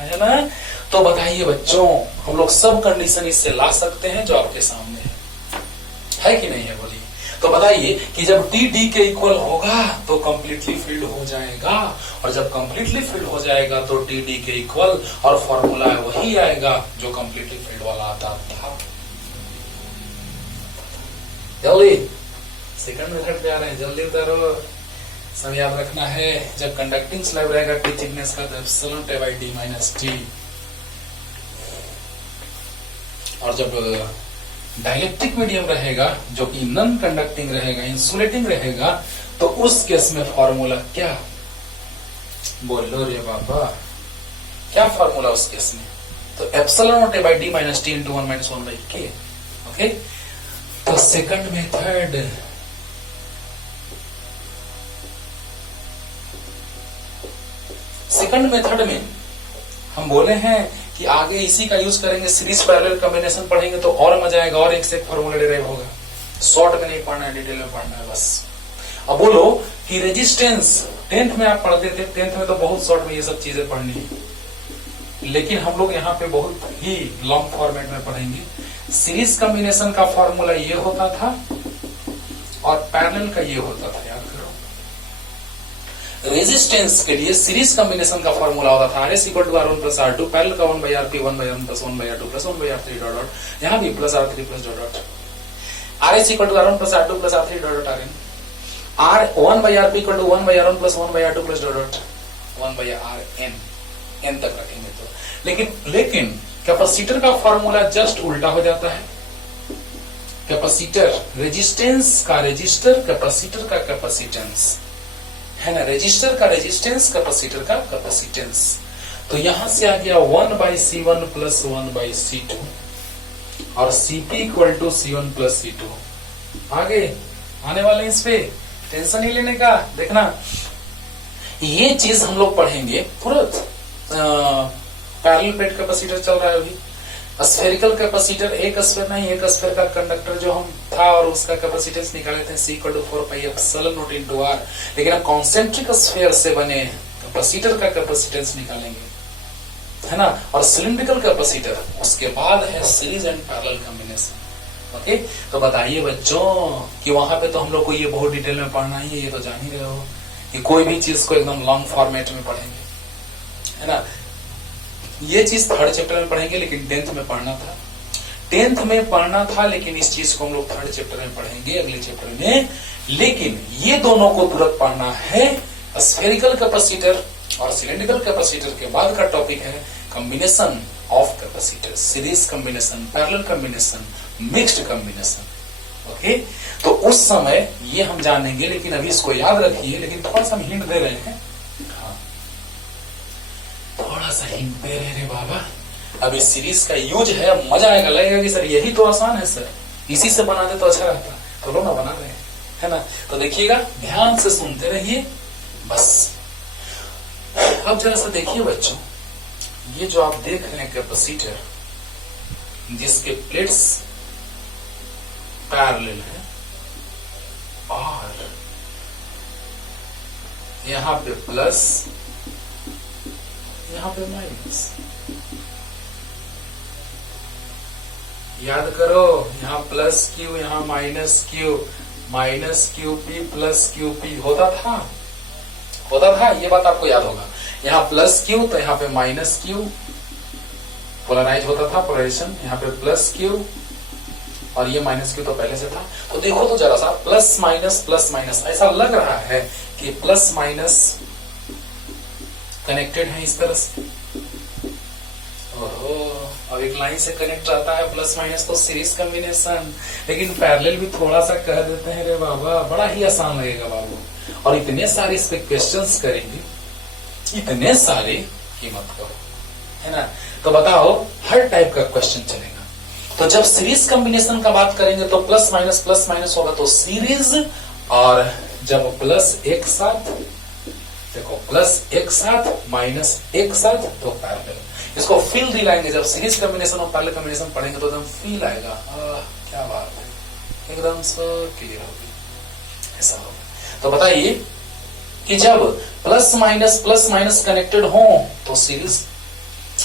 आया ना। तो बताइए बच्चों, हम लोग सब कंडीशन इससे ला सकते हैं जो आपके सामने है कि नहीं है? बोलिए। तो बताइए कि जब T D के इक्वल होगा तो कंप्लीटली फिल्ड हो जाएगा, और जब कंप्लीटली फिल्ड हो जाएगा तो T D के इक्वल, और फॉर्मूला वही आएगा जो कंप्लीटली फिल्ड वाला आता था। जल्दी, सेकंड मेथड पे आ रहे हैं, जल्दी उतारो। सब याद रखना है, जब कंडक्टिंग स्लैब रहेगा T थिकनेस का तो epsilon T by D minus T, और जब डाइलेक्ट्रिक मीडियम रहेगा जो कि नॉन कंडक्टिंग रहेगा, इंसुलेटिंग रहेगा, तो उस केस में फॉर्मूला क्या? बोलो रे बाबा, क्या फॉर्मूला उस केस में? तो epsilon T by D minus T into 1 minus 1 by K। Okay, तो सेकंड मेथड, सेकंड मेथड में हम बोले हैं कि आगे इसी का यूज करेंगे, सीरीज पैरेलल कॉम्बिनेशन पढ़ेंगे तो और मजा आएगा, और एक से एक फॉर्मूला डिराइव होगा। शॉर्ट में नहीं पढ़ना है, डिटेल में पढ़ना है बस। अब बोलो कि रेजिस्टेंस 10th में आप पढ़ते थे, 10th में तो बहुत शॉर्ट में ये सब चीजें पढ़नी है, लेकिन हम लोग यहाँ पे बहुत ही लॉन्ग फॉर्मेट में पढ़ेंगे। सीरीज कॉम्बिनेशन का फॉर्मूला ये होता था और पैरेलल का ये होता था, याद करो। रेजिस्टेंस के लिए सीरीज कॉम्बिनेशन का फॉर्मूला होता था RS equal to R1 plus R2, parallel का 1 by RP 1 by R1 plus 1 by R2 plus 1 by R3 dot dot, यहाँ भी plus R3 plus dot dot, RS equal to R1 plus R2 plus R3 dot dot RN, R1 by RP equal to 1 by R1 plus 1 by R2 plus dot dot 1 by RN, N तक रखेंगे तो। लेकिन capacitor का formula just उल्टा हो जाता है। Capacitor, resistance का रेजिस्टर, कैपेसिटर का कैपेसिटेंस, है ना, रेजिस्टर का रेजिस्टेंस, कैपेसिटर का कैपेसिटेंस। तो यहां से आ गया 1 by C1 plus 1 by C2, और CP equal to C1 plus C2। आगे आने वाले इस पे टेंशन ही लेने का, देखना ये चीज हम लोग पढ़ेंगे पूरा। पैरेलल प्लेट कैपेसिटर चल रहा है अभी, स्फेरिकल कैपेसिटर, एक स्फेयर नहीं, एक स्फेयर का कंडक्टर जो हम था और उसका कैपेसिटेंस निकाले थे C equal to 4 pi epsilon naught into R। लेकिन अब कॉन्सेंट्रिक स्फेयर से बने कैपेसिटर का कैपेसिटेंस निकालेंगे, है ना, और सिलिंड्रिकल कैपेसिटर, उसके बाद है series and parallel combination. Okay, तो बताइए बच्चों कि वहां पे तो हम लोग को ये बहुत डिटेल में पढ़ना ही है, ये तो जान ही रहे हो कि कोई भी चीज को एकदम लॉन्ग फॉर्मेट में पढ़ेंगे। है ना। ये चीज थर्ड चैप्टर में पढ़ेंगे, लेकिन 10th में पढ़ना था, 10th में पढ़ना था, लेकिन इस चीज को हम लोग थर्ड चैप्टर में पढ़ेंगे, अगले चैप्टर में। लेकिन ये दोनों को तुरंत पढ़ना है। स्फेरिकल कैपेसिटर और सिलेंड्रिकल कैपेसिटर के बाद का टॉपिक है combination of capacitor, series combination, parallel combination, mixed combination. Okay, तो उस समय ये हम जानेंगे, लेकिन अभी इसको याद रखिए। लेकिन थोड़ा सा हम हिंट दे रहे हैं, हाँ थोड़ा सा हिंट दे रहे हैं बाबा। अब इस सीरीज का यूज है, मजा आएगा, लगेगा कि सर यही तो आसान है सर, इसी से बना दे तो अच्छा रहता। तो लो ना, बना रहे हैं, है ना। तो देखिएगा, ध्यान से सुनते रहिए बस। अब जरा सा देखिए बच्चों, ये जो आप देख रहे हैं कैपेसिटर, जिसके प्लेट्स पैरेलल है और यहां पे प्लस, यहां पे माइनस। याद करो, यहां प्लस क्यू, यहां minus Q, minus Q P plus Q P होता था, ये बात आपको याद होगा। यहाँ प्लस क्यू तो यहाँ पे माइनस क्यू पोलराइज होता था, पोलराइजेशन। यहाँ पे प्लस क्यू और ये माइनस क्यू तो पहले से था। तो देखो तो जरा सा, प्लस माइनस, ऐसा लग रहा है कि प्लस माइनस कनेक्टेड है इस तरह से। ओहो, और एक लाइन से कनेक्ट रहता है प्लस माइनस, तो सीरीज कॉम्बिनेशन। लेकिन पैरेलल भी थोड़ा सा कह देते हैं रे बाबा, बड़ा ही आसान लगेगा बाबू। और इतने सारे इस पे क्वेश्चंस करेंगे, इतने सारे कि मत करो, है ना। तो बताओ, हर टाइप का क्वेश्चन चलेगा। तो जब सीरीज कॉम्बिनेशन का बात करेंगे तो प्लस माइनस होगा तो सीरीज, और जब प्लस एक साथ, देखो प्लस एक साथ माइनस एक साथ तो पैरेलल। इसको फील दिलाएंगे, जब सीरीज कॉम्बिनेशन और पैरेलल कॉम्बिनेशन पढ़ेंगे तो एकदम फील आएगा। क्या बात है, एकदम सब क्लियर होगी, ऐसा होगा। तो बताइए कि जब प्लस माइनस कनेक्टेड हो तो सीरीज,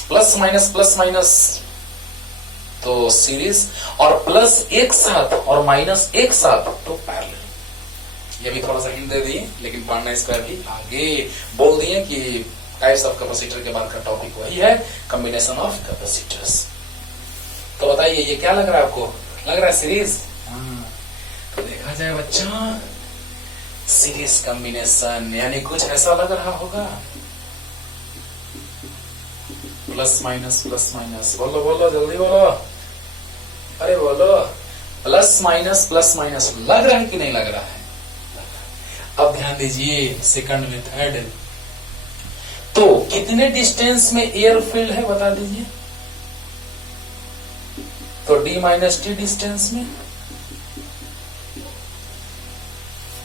प्लस माइनस तो सीरीज, और प्लस एक साथ और माइनस एक साथ तो पैरेलल। ये भी थोड़ा सा हिंट दे दिए, लेकिन पढ़ना इसका भी आगे बोल दिए कि टाइप्स ऑफ कैपेसिटर के बाद का टॉपिक वही है, कॉम्बिनेशन ऑफ कैपेसिटर्स। तो बताइए, ये क्या लग रहा है आपको? लग रहा है सीरीज? तो देखा जाए बच्चा, सीरीज कॉम्बिनेशन यानी कुछ ऐसा लग रहा होगा, प्लस माइनस, बोलो जल्दी बोलो, अरे बोलो, प्लस माइनस लग रहा है कि नहीं लग रहा है? अब ध्यान दीजिए, सेकंड मेथड। तो कितने डिस्टेंस में एयर फील्ड है बता दीजिए? तो d माइनस टी डिस्टेंस में।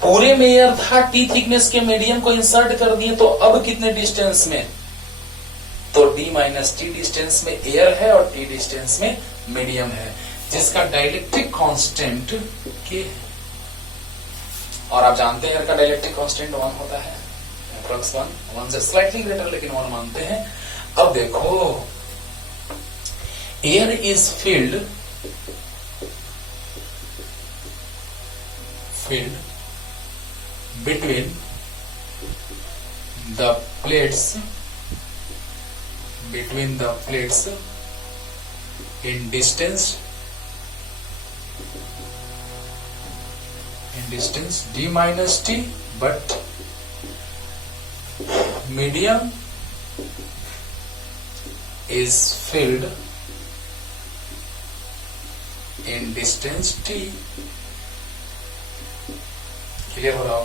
पूरे में एयर था, टी थिकनेस के मीडियम को इंसर्ट कर दिए, तो अब कितने डिस्टेंस में? तो d माइनस टी डिस्टेंस में एयर है और t डिस्टेंस में मीडियम है, जिसका डाइलेक्ट्रिक कांस्टेंट k है। और आप जानते हैं एयर का डाइलेक्ट्रिक कांस्टेंट 1 होता है, अप्रॉक्स 1 से स्लाइटली ग्रेटर, लेकिन 1 मानते हैं। अब देखो, air is field between the plates in distance d minus t, but medium is filled in distance t। Clear हो रहा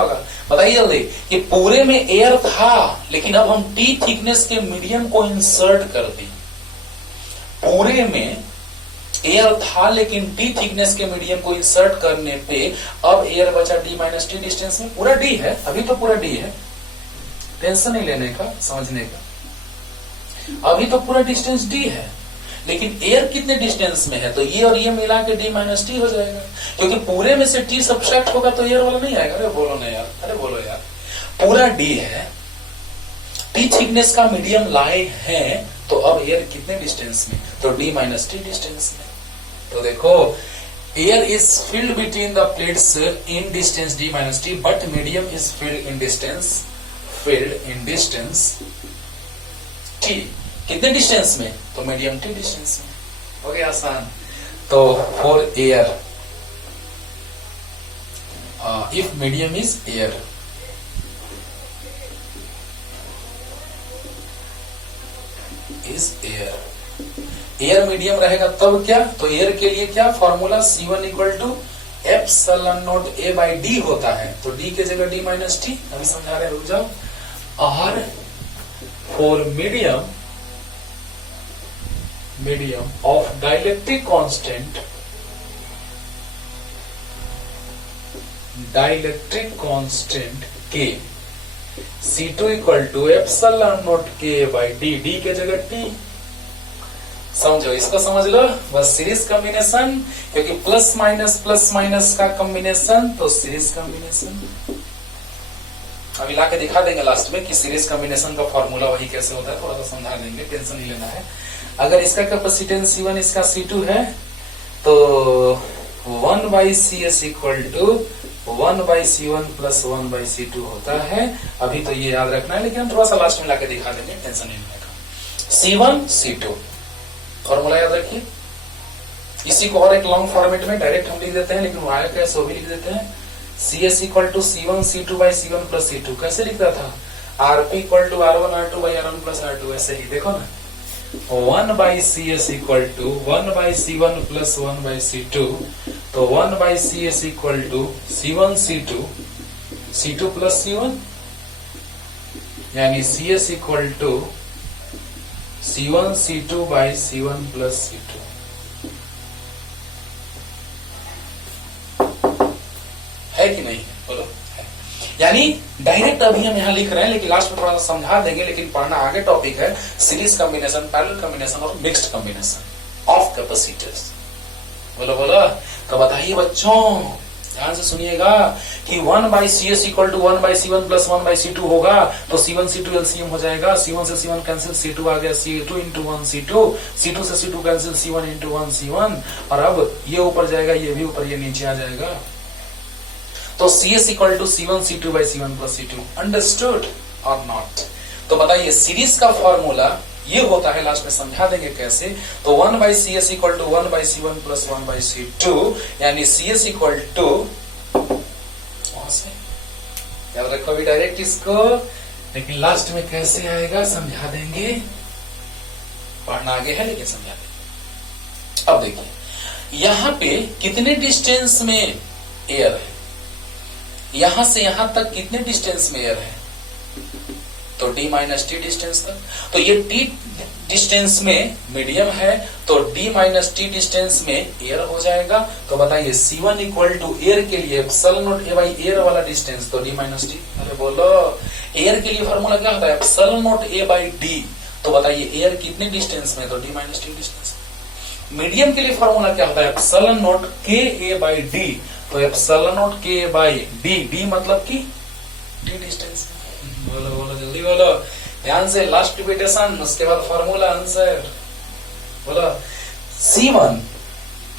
होगा? बताइए जल्दी कि पूरे में एयर था, लेकिन अब हम टी थिकनेस के मीडियम को इंसर्ट कर दी। पूरे में एयर था, लेकिन टी थिकनेस के मीडियम को इंसर्ट करने पे अब एयर बचा डी माइनस टी डिस्टेंस में। पूरा डी है, अभी तो पूरा डी है, टेंशन नहीं लेने का, समझने का। अभी तो पूरा डिस्टेंस डी है, लेकिन एयर कितने डिस्टेंस में है? तो ये और ये मिला के डी माइनस टी हो जाएगा, क्योंकि पूरे में से टी सब्सट्रैक्ट होगा तो एयर वाला नहीं आएगा। अरे बोलो ना यार, अरे बोलो यार, पूरा डी है, टी थिकनेस का मीडियम लाए हैं, तो अब एयर कितने डिस्टेंस में? तो डी माइनस टी डिस्टेंस में। तो देखो, air is field between the plates in distance D minus T, but medium is field in distance T, कितने डिस्टेंस में? तो मीडियम टी डिस्टेंस में। हो गया आसान। तो for air, if medium is air, is air medium रहेगा तब क्या? तो एयर के लिए क्या formula? C1 equal to epsilon naught A by D होता है। तो डी के जगह डी माइनस टी, अभी समझा रहे, रुक जाओ। और for medium of dielectric constant के, C2 equal to epsilon naught K by D, D के जगह टी। समझो, इसको समझ लो बस। सीरीज कॉम्बिनेशन, क्योंकि प्लस माइनस का कॉम्बिनेशन, तो सीरीज कॉम्बिनेशन अभी लाके दिखा देंगे लास्ट में कि सीरीज कॉम्बिनेशन का फॉर्मूला वही कैसे होता है, थोड़ा सा समझा देंगे, टेंशन नहीं लेना है। अगर इसका कैपेसिटेंस C1 इसका C2 है तो 1 by CS equal to 1 by C1 plus 1 by C2 होता है। अभी तो ये याद रखना है, लेकिन हम थोड़ा सा लास्ट में लाके दिखा देंगे, टेंशन नहीं लेने का। C1 C2 फॉर्मूला याद रखिए। इसी को और एक लॉन्ग फॉर्मेट में डायरेक्ट हम लिख देते हैं, लेकिन वो आया कैसे वो भी लिख देते हैं। CS equal to C1 C2 by C1 plus C2 कैसे लिखता था? RP equal to R1 R2 by R1 plus R2, ऐसे ही देखो ना। 1 by CS equal to 1 by C1 plus 1 by C2, तो 1 by CS equal to C1 C2 plus C1, यानी CS equal to C1 C2 by C1 plus C2। है कि नहीं? बोलो है। यानी डायरेक्ट अभी हम यहां लिख रहे हैं, लेकिन लास्ट में थोड़ा सा समझा देंगे, लेकिन पढ़ना आगे टॉपिक है सीरीज कॉम्बिनेशन, पैरेलल कॉम्बिनेशन और मिक्स्ड कॉम्बिनेशन ऑफ कैपेसिटर्स। बोलो बोलो। तो बताइए बच्चों, ध्यान से सुनिएगा कि 1 by CS equal to 1 by C1 plus 1 by C2 होगा, तो C1 C2 LCM हो जाएगा। C1 से C1 कैंसिल, C2 आ गया, C2 इंटू 1 C2, C2 से C2 cancel, C1 into 1 C1, और अब ये ऊपर जाएगा, ये भी ऊपर, ये नीचे आ जाएगा। तो CS equal to C1 C2 by C1 plus C2। Understood और नॉट? तो बताइए सीरीज का फॉर्मूला ये होता है, लास्ट में समझा देंगे कैसे। तो 1 by CS equal to 1 by C1 plus 1 by C2, यानी CS इक्वल टू, वहां से याद रखो अभी डायरेक्ट इसको, लेकिन लास्ट में कैसे आएगा समझा देंगे। पढ़ना आगे है लेकिन समझा देंगे। अब देखिए यहां पे कितने डिस्टेंस में एयर है, यहां से यहां तक कितने डिस्टेंस में एयर है? तो D माइनस टी डिस्टेंस तक। तो ये T डिस्टेंस में मीडियम है, तो D माइनस टी डिस्टेंस में एयर हो जाएगा। तो बताइए C1 इक्वल टू एयर के लिए epsilon naught A by air वाला डिस्टेंस, तो D माइनस टी। अरे बोलो, एयर के लिए फॉर्मूला क्या होता है? Epsilon naught A by D। तो बताइए एयर कितने डिस्टेंस में? तो D minus T distance. Medium के लिए फॉर्मूला क्या होता है? Epsilon naught KA by D। तो epsilon naught KA by D मतलब की D डिस्टेंस। बोलो बोलो जल्दी बोलो, ध्यान से, लास्ट रिपीटेशन, उसके बाद फॉर्मूला आंसर। बोलो C1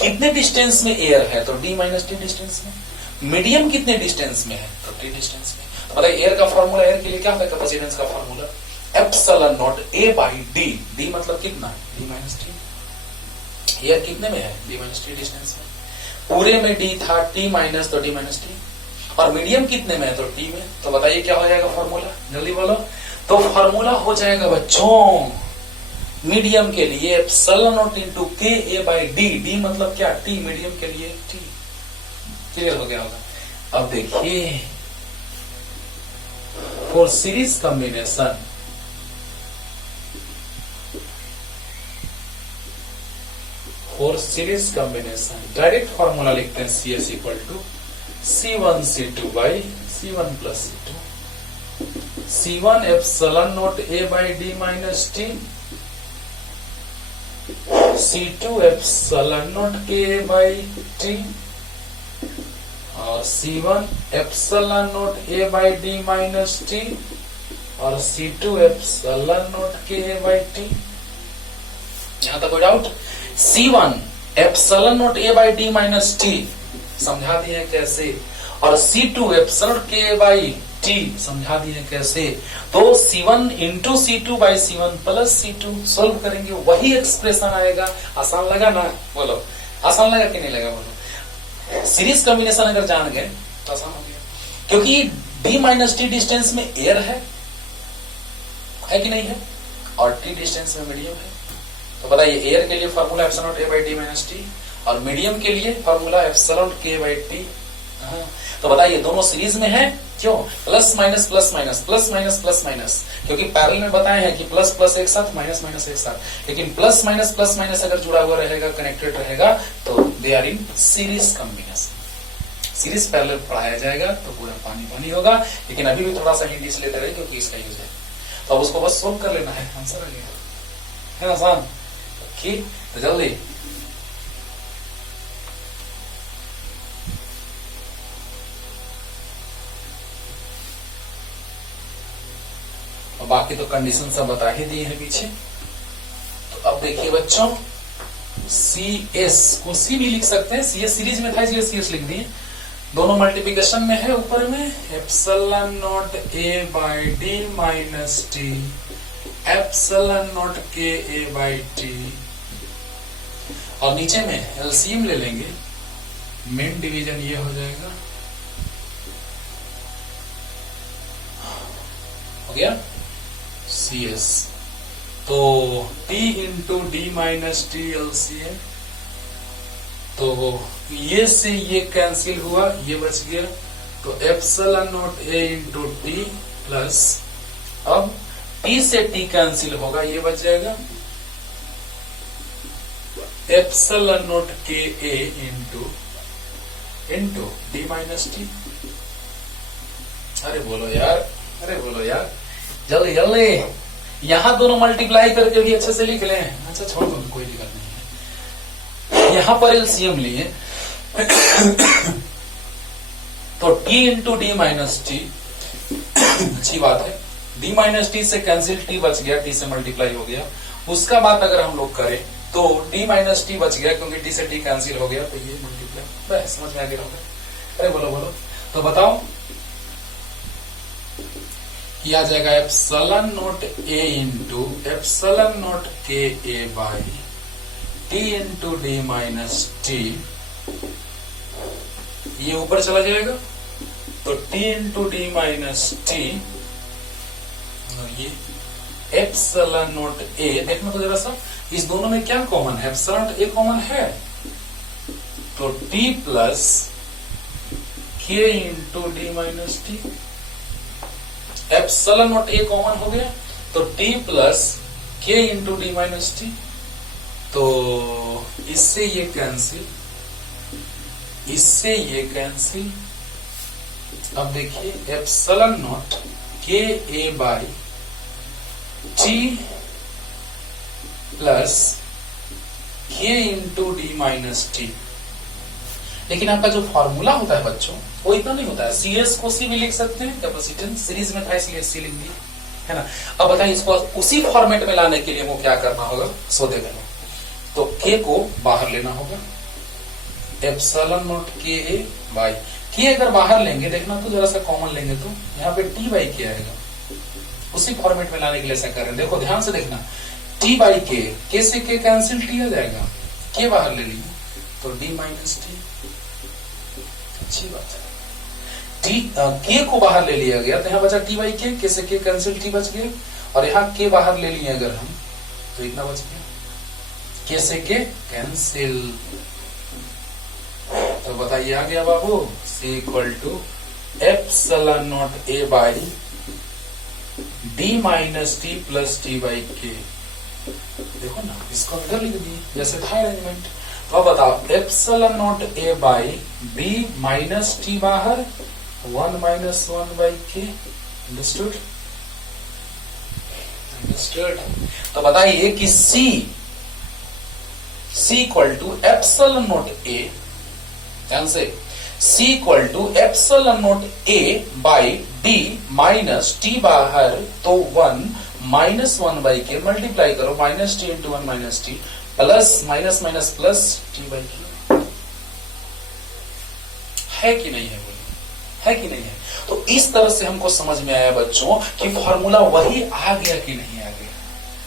कितने डिस्टेंस में एयर है? तो D माइनस टी डिस्टेंस में। मीडियम कितने डिस्टेंस में है? तो T डिस्टेंस में। तो बताइए एयर का फॉर्मूला, एयर के लिए क्या होता है कैपेसिटेंस का formula? Epsilon naught A by D। D मतलब कितना? D minus T. एयर कितने में है? D माइनस टी डिस्टेंस में। पूरे में D था, T माइनस, तो D माइनस टी। और मीडियम कितने में है? तो T में। तो बताइए क्या हो जाएगा फॉर्मूला, जल्दी बोलो। तो फॉर्मूला हो जाएगा बच्चों मीडियम के लिए epsilon naught into KA by D। D मतलब क्या? T, मीडियम के लिए T। क्लियर हो गया होगा। अब देखिए for series combination, direct formula लिखते हैं CS equal to C1 C2 by C1 plus C2। C1 epsilon naught A by D minus t, C2 epsilon naught KA by T, और C1 epsilon naught A by D minus T, और C2 epsilon naught KA by T। यहां तक कोई doubt? C1 epsilon naught A by D minus t समझा दिए कैसे, और C2 epsilon KA by T समझा दिए कैसे। तो C1 into C2 by C1 plus C2 solve करेंगे, वही एक्सप्रेशन आएगा। आसान लगा ना? बोलो आसान लगा कि नहीं लगा? बोलो। सीरीज कॉम्बिनेशन अगर जान गए तो आसान हो गया, क्योंकि D माइनस टी डिस्टेंस में एयर है कि नहीं है, और टी डिस्टेंस में मीडियम है। तो बताइए एयर के लिए formula epsilon A by D minus T, और मीडियम के लिए formula epsilon K by T. तो बताइए दोनों सीरीज में है, क्यों? Plus minus plus minus plus minus plus minus, क्योंकि पैरेलल में बताए हैं कि प्लस प्लस एक साथ, माइनस माइनस एक साथ। लेकिन प्लस माइनस अगर जुड़ा हुआ रहेगा, कनेक्टेड रहेगा, तो they are in series combination. Series parallel पढ़ाया जाएगा तो पूरा पानी पानी होगा, लेकिन अभी भी थोड़ा सा हिंदी से लेते रहे क्योंकि इसका यूज है। तो अब उसको बस सोल्व कर लेना है, आंसर आ गया, है ना? आसान। ठीक, तो जल्दी बाकी तो कंडीशन सब बता ही दी है पीछे। तो अब देखिए बच्चों, CS को C भी लिख सकते हैं, CS सीरीज में था इसलिए CS लिख दिए। दोनों मल्टीप्लिकेशन में है, ऊपर में epsilon naught A by D minus T epsilon naught K A by T, और नीचे में एलसीएम ले लेंगे, मेन डिवीजन ये हो जाएगा, हो गया CS। तो T into D minus T LCM, तो ये से ये कैंसिल हुआ, ये बच गया, तो epsilon naught A into T plus, अब T से T कैंसिल होगा, ये बच जाएगा epsilon naught K A into D minus T. अरे बोलो यार, अरे बोलो यार, जल्दी जल्दी। यहां दोनों मल्टीप्लाई करके भी अच्छे से लिख लें। अच्छा छोड़ दो, कोई दिक्कत नहीं है। यहां पर एलसीएम लिए तो T into D minus T, अच्छी बात है, डी माइनस टी से कैंसिल, T बच गया, T से मल्टीप्लाई हो गया। उसका बात अगर हम लोग करें तो डी माइनस टी बच गया, क्योंकि T से T कैंसिल हो गया, तो ये मल्टीप्लाई, बस समझ में आ गया होगा। अरे बोलो बोलो, तो बताओ किया जाएगा epsilon naught A into epsilon naught K A by T into D minus T, ये ऊपर चला जाएगा, तो T into D minus T, ये एप्सिलॉन नॉट A। देखना तो जरा सा, इस दोनों में क्या कॉमन है? एप्सिलॉन नॉट A कॉमन है, तो T plus K into D minus T. Epsilon naught A common हो गया, तो T plus K into D minus T, तो इससे ये कैंसिल, इससे ये कैंसिल। अब देखिए epsilon naught K A by T plus K into D minus T. लेकिन आपका जो फॉर्मूला होता है बच्चों, वो इतना नहीं होता है। CS को C भी लिख सकते हैं, कैपेसिटेंस सीरीज में था इसलिए C लिख दिया, है ना? अब बताइए इसको उसी फॉर्मेट में लाने के लिए वो क्या करना होगा, सो देख लो। तो K को बाहर लेना होगा, epsilon naught K A by K अगर बाहर लेंगे, देखना तो जरा सा कॉमन लेंगे तो यहाँ पे T बाई K आएगा। उसी फॉर्मेट में लाने के लिए ऐसा कर रहे हैं। देखो ध्यान से देखना, T बाई K से K कैंसिल, T आ जाएगा, K बाहर ले लीजिए, तो डी माइनस टी। अच्छी बात है, K को बाहर ले लिया गया, तो यहाँ बचा T बाई K से K कैंसिल, T बच गया, और यहाँ K बाहर ले लिए अगर हम, तो इतना बच गया, K से K कैंसिल। तो बताइए आ गया बाबू, C equal to epsilon naught A by D minus T plus T by K. देखो ना, इसको इधर लिख दिए जैसे था अरेंजमेंट। तो अब बताओ epsilon naught A by B minus T बाहर, 1 minus 1 by K. Understood? Understood. तो बताइए कि C equal to epsilon naught A, ध्यान से, C equal to epsilon naught A by D minus T बाहर, तो 1 माइनस 1 बाई के, मल्टीप्लाई करो, minus T into 1 minus T plus minus minus plus T by K. है कि नहीं है? बोलिए है कि नहीं है? तो इस तरह से हमको समझ में आया बच्चों कि फॉर्मूला वही आ गया कि नहीं आ गया,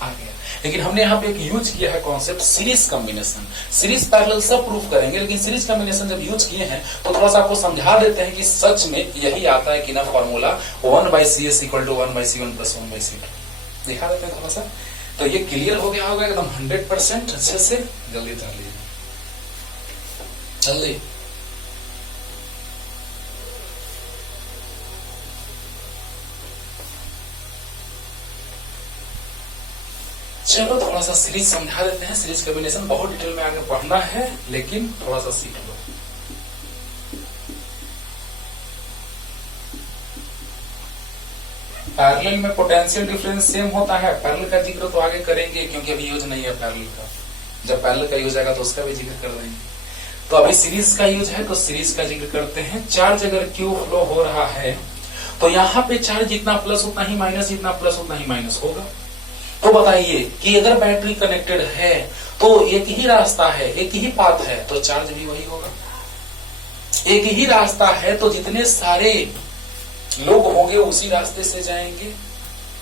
आ गया। लेकिन हमने यहाँ पे एक यूज किया है concept series combination. Series parallel सब प्रूफ करेंगे, लेकिन सीरीज कॉम्बिनेशन जब यूज किए हैं तो थोड़ा सा आपको समझा देते हैं कि सच में यही आता है कि ना फॉर्मूला 1/CS = 1/C1 + 1/C2। दिखा देते हैं थोड़ा सा, तो ये क्लियर हो गया होगा एकदम 100% अच्छे से। जल्दी कर लीजिए, जल्दी। चलो थोड़ा सा सीरीज समझा देते हैं। सीरीज कॉम्बिनेशन बहुत डिटेल में आगे पढ़ना है, लेकिन थोड़ा सा सीख लो। पैरेलल में पोटेंशियल डिफरेंस सेम होता है। पैरेलल का जिक्र तो आगे करेंगे क्योंकि अभी यूज नहीं है पैरेलल का। जब पैरेलल का यूज आएगा तो उसका भी जिक्र कर देंगे। तो अभी सीरीज का यूज है तो सीरीज का जिक्र करते हैं। चार्ज अगर क्यू फ्लो हो रहा है तो यहाँ पे चार्ज जितना प्लस उतना ही माइनस, जितना प्लस उतना ही माइनस होगा। तो बताइए कि अगर बैटरी कनेक्टेड है तो एक ही रास्ता है, एक ही पाथ है, तो चार्ज भी वही होगा। एक ही रास्ता है तो जितने सारे लोग होंगे उसी रास्ते से जाएंगे।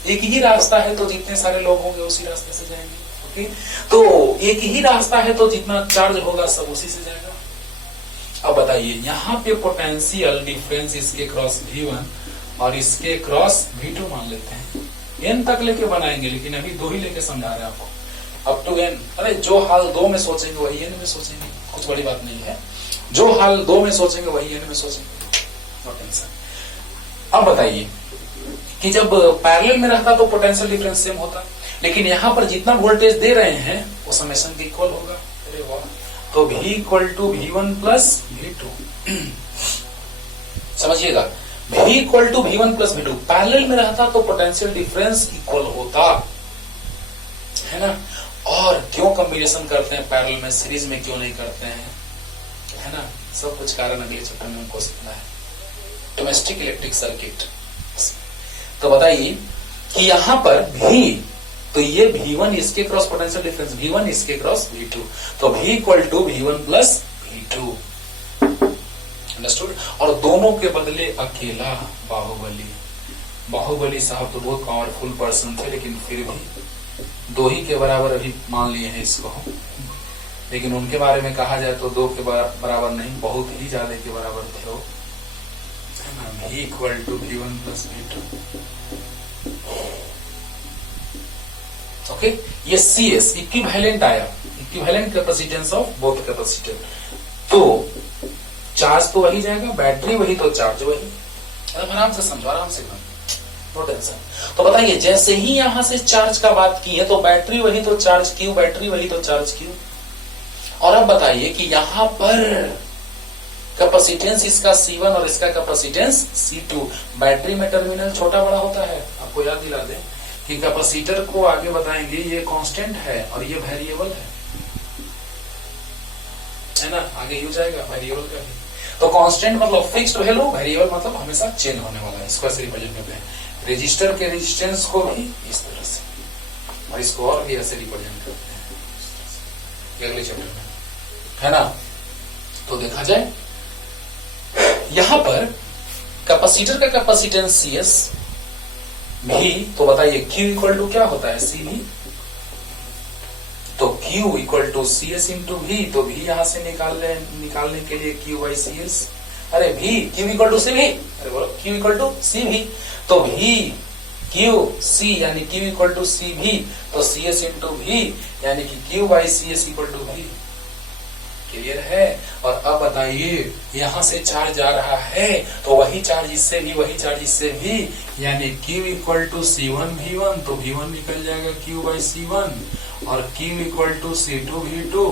एक ही रास्ता है तो जितने सारे लोग होंगे उसी रास्ते से जाएंगे। ओके, तो एक ही रास्ता है तो जितना चार्ज होगा सब उसी से जाएगा। अब बताइए यहाँ पे पोटेंशियल डिफरेंस इसके क्रॉस V1 और इसके क्रॉस V2 मान लेते हैं। n तक लेके बनाएंगे, लेकिन अभी 2 ही लेके समझा रहे हैं आपको, अप टू n। अरे जो हाल 2 में सोचेंगे वही n में सोचेंगे, कुछ बड़ी बात नहीं है। जो हाल 2 में सोचेंगे वही n में सोचेंगे, नो टेंशन। अब बताइए कि जब पैरेलल में रहता तो पोटेंशियल डिफरेंस सेम होता, लेकिन यहाँ पर जितना वोल्टेज दे रहे हैं वो समेशन के इक्वल होगा। अरे वाह, तो V = V1 + V2। समझिएगा, V = V1 + V2। पैरेलल में रहता तो पोटेंशियल डिफरेंस इक्वल होता है ना। और क्यों कॉम्बिनेशन करते हैं पैरेलल में, सीरीज में क्यों नहीं करते हैं, है ना। सब कुछ कारण अगले चैप्टर में हमको सीखना है, डोमेस्टिक इलेक्ट्रिक सर्किट। तो बताइए कि यहाँ पर V, तो ये V1 इसके क्रॉस पोटेंशियल डिफरेंस, V1 इसके क्रॉस V2, तो V = V1 + V2। अंडरस्टूड। और दोनों के बदले अकेला बाहुबली। बाहुबली साहब तो बहुत पावरफुल पर्सन थे, लेकिन फिर भी 2 ही के बराबर अभी मान लिए हैं इसको। लेकिन उनके बारे में कहा जाए तो 2 के बराबर नहीं, बहुत ही ज्यादा के बराबर थे वो। V = V1 + V2। ओके, ये CS इक्विवेलेंट आया, equivalent capacitance of both capacitor. तो चार्ज तो वही जाएगा, बैटरी वही तो चार्ज वही। आराम से समझो, आराम से, नो टेंशन। तो बताइए जैसे ही यहां से चार्ज का बात की है तो बैटरी वही तो चार्ज क्यू, बैटरी वही तो चार्ज क्यू। और अब बताइए कि यहां पर कैपेसिटेंस इसका C1 और इसका कैपेसिटेंस C2। बैटरी में टर्मिनल छोटा बड़ा होता है, आपको याद दिला दें कि कैपेसिटर को आगे बताएंगे ये कांस्टेंट है और ये वेरिएबल है ना। आगे यूज आएगा वेरिएबल का भी। तो कांस्टेंट मतलब फिक्स्ड वैल्यू, वेरिएबल मतलब हमेशा चेंज होने वाला है। इसको ऐसे रिप्रेजेंट करते हैं। रेजिस्टर के रेजिस्टेंस को भी इस तरह से, और इसको और भी ऐसे रिप्रेजेंट करते हैं अगले चैप्टर में, है ना। तो देखा जाए यहां पर कैपेसिटर का कैपेसिटेंस CS भी, तो बताइए Q = क्या होता है, CV। तो Q = CS × V, तो V यहां से निकालने के लिए Q/CS। अरे Q = CV, अरे बोलो Q = CV, तो QC यानी Q = CV, तो CS × V यानी कि Q/CS = V। क्लियर है। और अब बताइए यहां से चार्ज आ रहा है तो वही चार्ज इससे भी, वही चार्ज इससे भी, यानी Q = C1 V1, तो V1 निकल जाएगा Q/C1, और Q = C2 V2,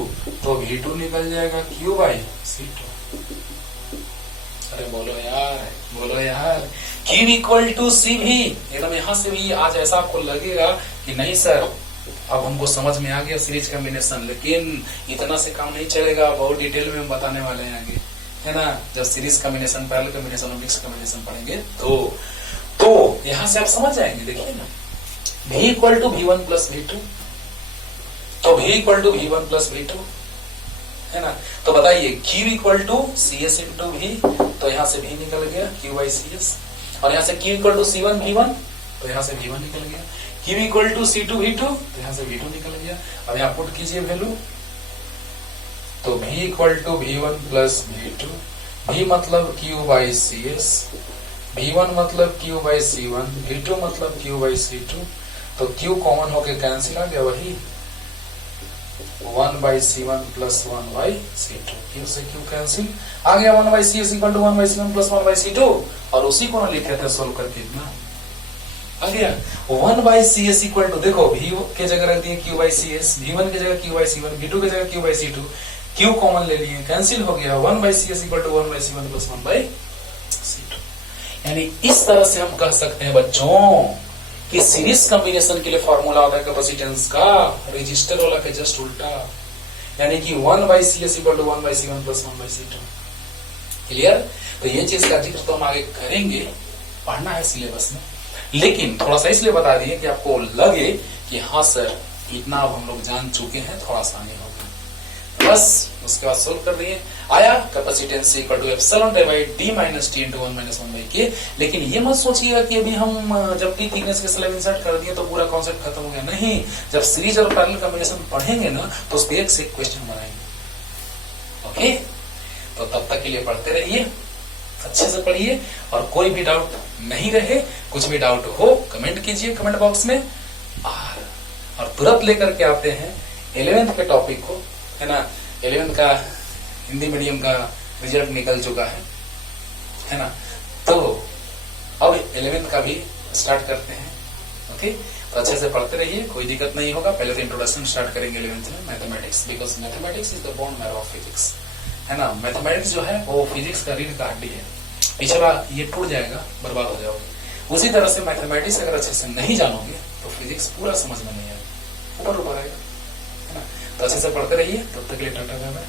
तो V2 निकल जाएगा Q/C2। अरे बोलो यार, बोलो यार। Q = CV, एकदम यहां से भी आज ऐसा आपको लगेगा कि नहीं सर अब हमको समझ में आ गया सीरीज कॉम्बिनेशन, लेकिन इतना से काम नहीं चलेगा, बहुत डिटेल में हम बताने वाले हैं आगे, है ना। जब सीरीज कॉम्बिनेशन, पैरेलल कॉम्बिनेशन और मिक्स कॉम्बिनेशन पढ़ेंगे तो यहां से आप समझ जाएंगे। देखिए ना, V = V1 + V2, तो V = V1 + V2, है ना। तो बताइए Q = CS × V, तो यहाँ से V निकल गया Q/CS, और यहाँ से Q equal to C1 V1, तो यहाँ से V1 निकल गया। Q equal to C2 V2, तो यहाँ से V2 निकल गया। अब यहाँ पुट कीजिए वैल्यू, तो V equal to V1 plus V2, V मतलब Q/CS, V1 मतलब Q/C1, V2 मतलब Q/C2, तो Q कॉमन होके कैंसिल आ गया, वही 1/C1 प्लस 1/C2, Q से Q कैंसिल आ गया, 1/CS equal to 1/C1 plus 1/C2, और उसी को ना लिखे थे सोल्व करके इतना आ गया। 1/CS इक्वल टू, देखो V के जगह रख दिए Q/CS, V1 की जगह Q/C1, V2 की जगह Q/C2, Q कॉमन ले लिए, कैंसिल हो गया, 1/CS equal to 1/C1 plus 1/C2। यानी इस तरह से हम कह सकते हैं बच्चों कि सीरीज कॉम्बिनेशन के लिए फॉर्मूला होता है कैपेसिटेंस का रजिस्टर वाला के जस्ट उल्टा, यानी कि 1/CS equal to 1/C1 plus 1/C2। Clear? तो ये चीज का जिक्र तो हम आगे करेंगे, पढ़ना है सिलेबस में, लेकिन थोड़ा सा इसलिए बता दिए कि आपको लगे कि हाँ सर इतना अब हम लोग जान चुके हैं, थोड़ा आसानी होगा, बस उसके बाद सोल्व कर दिए। आया capacitance equal to epsilon by D minus T into 1 minus 1/k। लेकिन ये मत सोचिएगा कि अभी हम जब टी थिकनेस के स्लैब इंसर्ट कर दिए तो पूरा कॉन्सेप्ट खत्म हो गया, नहीं। जब सीरीज और पैरेलल कॉम्बिनेशन पढ़ेंगे ना तो उस पर एक से एक क्वेश्चन बनाएंगे। ओके, तो तब तक के लिए पढ़ते रहिए, अच्छे से पढ़िए, और कोई भी डाउट नहीं रहे, कुछ भी डाउट हो कमेंट कीजिए कमेंट बॉक्स में, और तुरंत लेकर के आते हैं 11th के टॉपिक को, है ना। 11th का हिंदी मीडियम का रिजल्ट निकल चुका है ना, तो अब 11th का भी स्टार्ट करते हैं। ओके, तो अच्छे से पढ़ते रहिए, कोई दिक्कत नहीं होगा। पहले तो इंट्रोडक्शन स्टार्ट करेंगे 11th में, mathematics, because mathematics is the bone marrow of physics, है ना। मैथमेटिक्स जो है वो फिजिक्स का रीढ़ का हड्डी है, पिछला ये टूट जाएगा, बर्बाद हो जाओगे। उसी तरह से मैथमेटिक्स अगर अच्छे से नहीं जानोगे तो फिजिक्स पूरा समझ में नहीं आएगा, ऊपर आएगा, है ना। तो अच्छे से पढ़ते रहिए, तब तक के लिए टाटा बाय बाय।